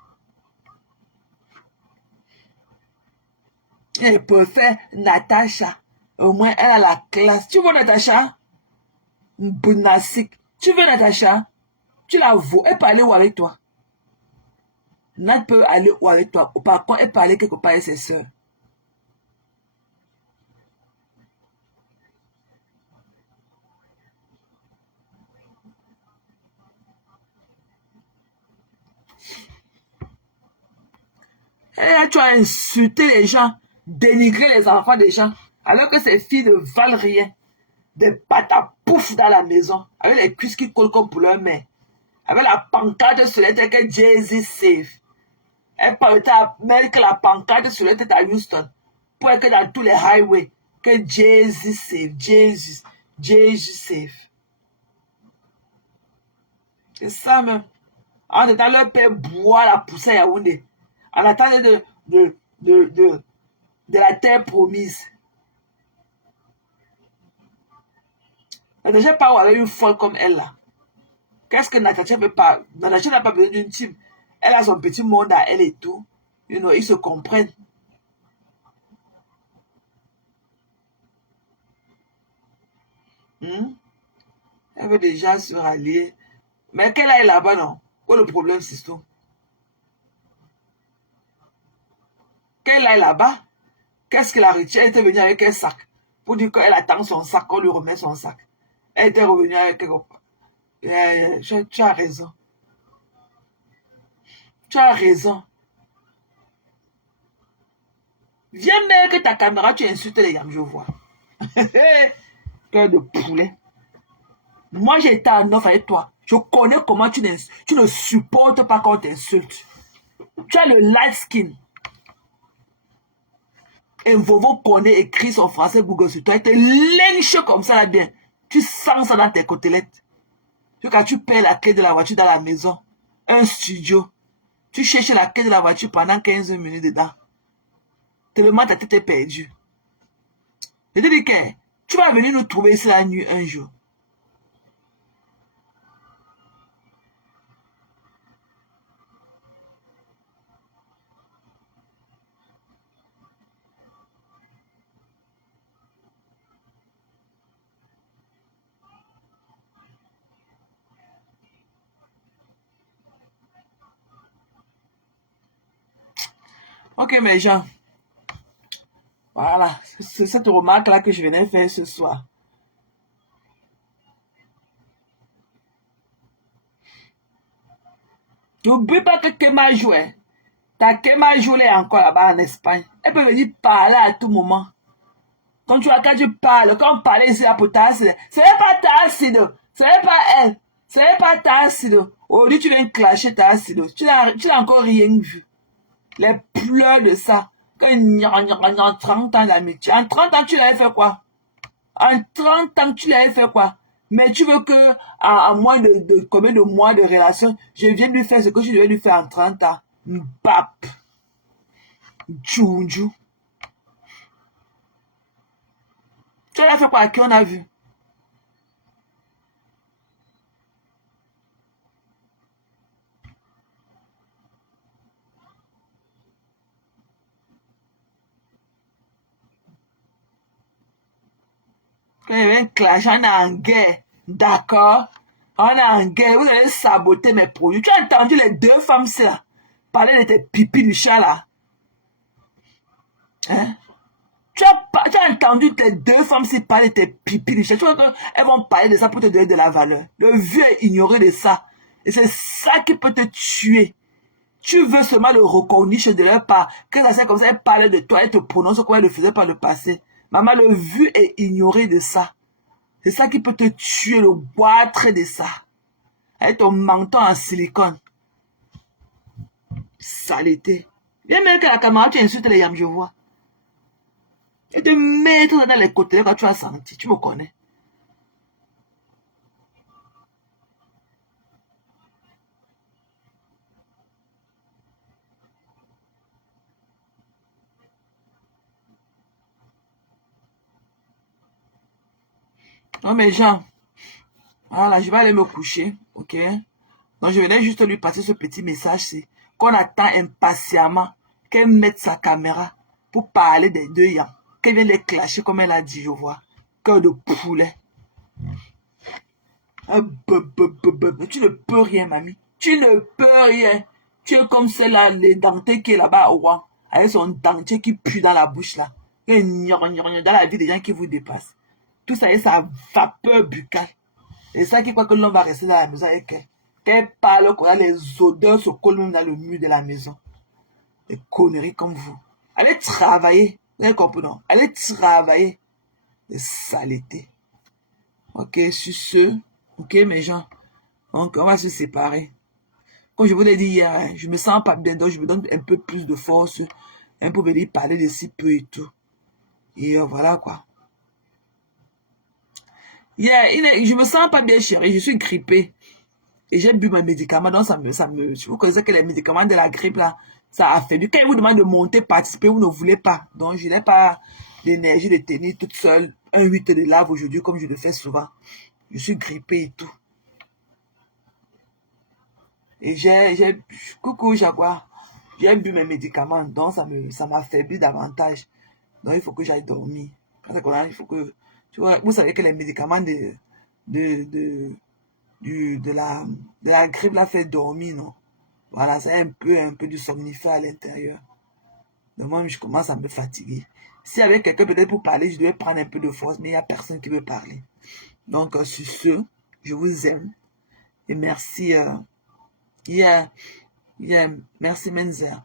Elle peut faire Natacha. Au moins, elle a la classe. Tu vois Natacha? Bounasik. Tu veux Natacha? Tu la vois. Elle peut aller où avec toi? Nat peut aller où avec toi? Par contre, elle peut aller quelque part avec ses soeurs. Et là, tu as insulté les gens, dénigré les enfants des gens, alors que ces filles ne valent rien. Des patapouf dans la maison, avec les cuisses qui collent comme pour leur mère. Avec la pancarte sur la tête que Jay-Z save. Elle peut mettre la pancarte sur la tête à Houston. Pour que dans tous les highways, que Jay-Z save, Jay-Z save. C'est ça même. En attendant, leur père boit la poussière à Yaoundé. En attendant de la terre promise. Natacha pas avec une folle comme elle là. Qu'est-ce que Natacha veut pas? Natacha n'a pas besoin d'une team. Elle a son petit monde à elle et tout. Ils se comprennent. Elle veut déjà se rallier Mais qu'elle aille là-bas, non? Quoi le problème, c'est tout? Qu'elle aille là-bas, qu'est-ce qu'elle a reçu? Elle était venue avec un sac. Pour dire qu'elle attend son sac, qu'on lui remet son sac. Elle était revenue avec quelque part. Tu as raison. Tu as raison. Viens mettre ta caméra, tu insultes les yams, je vois. Cœur de poulet. Moi, j'ai été en offre avec toi. Je connais comment tu ne supportes pas quand on t'insulte. Tu as le light skin. Un vovo connaît, écrit son français Google sur toi. Il te lynche comme ça là bien. Tu sens ça dans tes côtelettes. Quand tu perds la clé de la voiture dans la maison, un studio, tu cherches la clé de la voiture pendant 15 minutes dedans. Tellement ta tête est perdue. Je te dis que tu vas venir nous trouver ici la nuit un jour. Ok mes gens. Voilà. C'est cette remarque-là que je venais faire ce soir. N'oublie pas que Kema jouait. Ta Kema jouait encore là-bas en Espagne. Elle peut venir parler à tout moment. Quand tu parles, quand on parlait ici à Potasse, ce n'est pas Tassido. Ce n'est pas elle. Ce n'est pas Tassido. Aujourd'hui, tu viens clasher Tassido. Tu n'as encore rien vu. Les pleurs de ça. En 30 ans d'amitié. En 30 ans, tu l'avais fait quoi? En 30 ans, tu l'avais fait quoi? Mais tu veux que, en moins de combien de mois de relation, je vienne lui faire ce que tu devais lui faire en 30 ans? Mbap. Djoudjou. Tu l'as fait quoi? À qui on a vu? Quand il y avait un clash, on est en guerre. D'accord? On est en guerre. Vous allez saboter mes produits. Tu as entendu les deux femmes là parler de tes pipis du chat là? Hein? Tu as entendu tes deux femmes parler de tes pipis du chat. Tu vois qu'elles vont parler de ça pour te donner de la valeur. Le vieux est ignoré de ça. Et c'est ça qui peut te tuer. Tu veux seulement le reconnaître de leur part. Que ça c'est comme ça, elle parle de toi, elle te prononce comme elle le faisait par le passé. Maman, le vu est ignoré de ça. C'est ça qui peut te tuer, le boître de ça. Avec ton menton en silicone. Saleté. Viens même que la caméra, tu insultes les yams, je vois. Et te mettre dans les côtés quand tu as senti. Tu me connais. Non, mais Jean, voilà, je vais aller me coucher, ok? Donc, je venais juste lui passer ce petit message, c'est qu'on attend impatiemment qu'elle mette sa caméra pour parler des deux yams. Qu'elle vienne les clasher comme elle a dit, je vois. Cœur de poulet. Tu ne peux rien, mamie. Tu ne peux rien. Tu es comme celle-là, les dentiers qui est là-bas au roi, avec son dentier qui pue dans la bouche là. Et dans la vie des gens qui vous dépassent. Tout ça est sa vapeur buccale. Et ça qui croit que l'homme va rester dans la maison avec elle. Qu'elle parle, qu'on a les odeurs se collent même dans le mur de la maison. Des conneries comme vous. Allez travailler. Vous avez compris, non? Allez travailler. Des saletés. Ok, sur ce. Ok, mes gens. Donc, on va se séparer. Comme je vous l'ai dit hier, hein, je me sens pas bien, donc je me donne un peu plus de force. Un peu venir parler de si peu et tout. Et voilà quoi. Yeah, je me sens pas bien, chérie. Je suis grippée. Et j'ai bu mes médicaments, donc vous connaissez que les médicaments de la grippe, là, ça a fait du. Quand ils vous demandent de monter, participer, vous ne voulez pas. Donc, je n'ai pas l'énergie de tenir toute seule un 8 de lave aujourd'hui, comme je le fais souvent. Je suis grippée et tout. Et coucou, Jaguar. J'ai bu mes médicaments, donc ça m'affaiblit davantage. Donc, il faut que j'aille dormir. Parce que, il faut que, tu vois, vous savez que les médicaments de de la grippe l'a fait dormir, non? Voilà, c'est un peu du somnifère à l'intérieur. Donc moi, je commence à me fatiguer. S'il y avait quelqu'un peut-être pour parler, je devais prendre un peu de force, mais il n'y a personne qui veut parler. Donc, sur ce, je vous aime. Et merci, merci Menzer.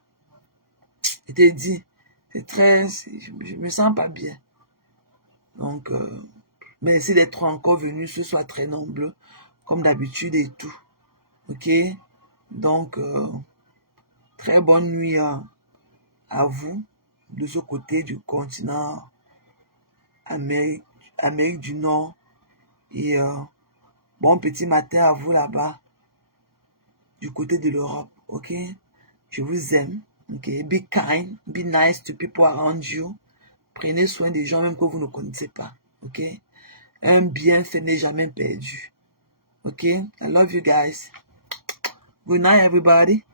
Je t'ai dit, je me sens pas bien. Donc, merci d'être encore venu, ce soit très nombreux, comme d'habitude et tout. Ok? Donc, très bonne nuit à vous, de ce côté du continent Amérique du Nord. Et bon petit matin à vous là-bas, du côté de l'Europe. Ok? Je vous aime. Ok? Be kind, be nice to people around you. Prenez soin des gens même que vous ne connaissez pas. Ok? Un bienfait n'est jamais perdu. Ok? I love you guys. Good night, everybody.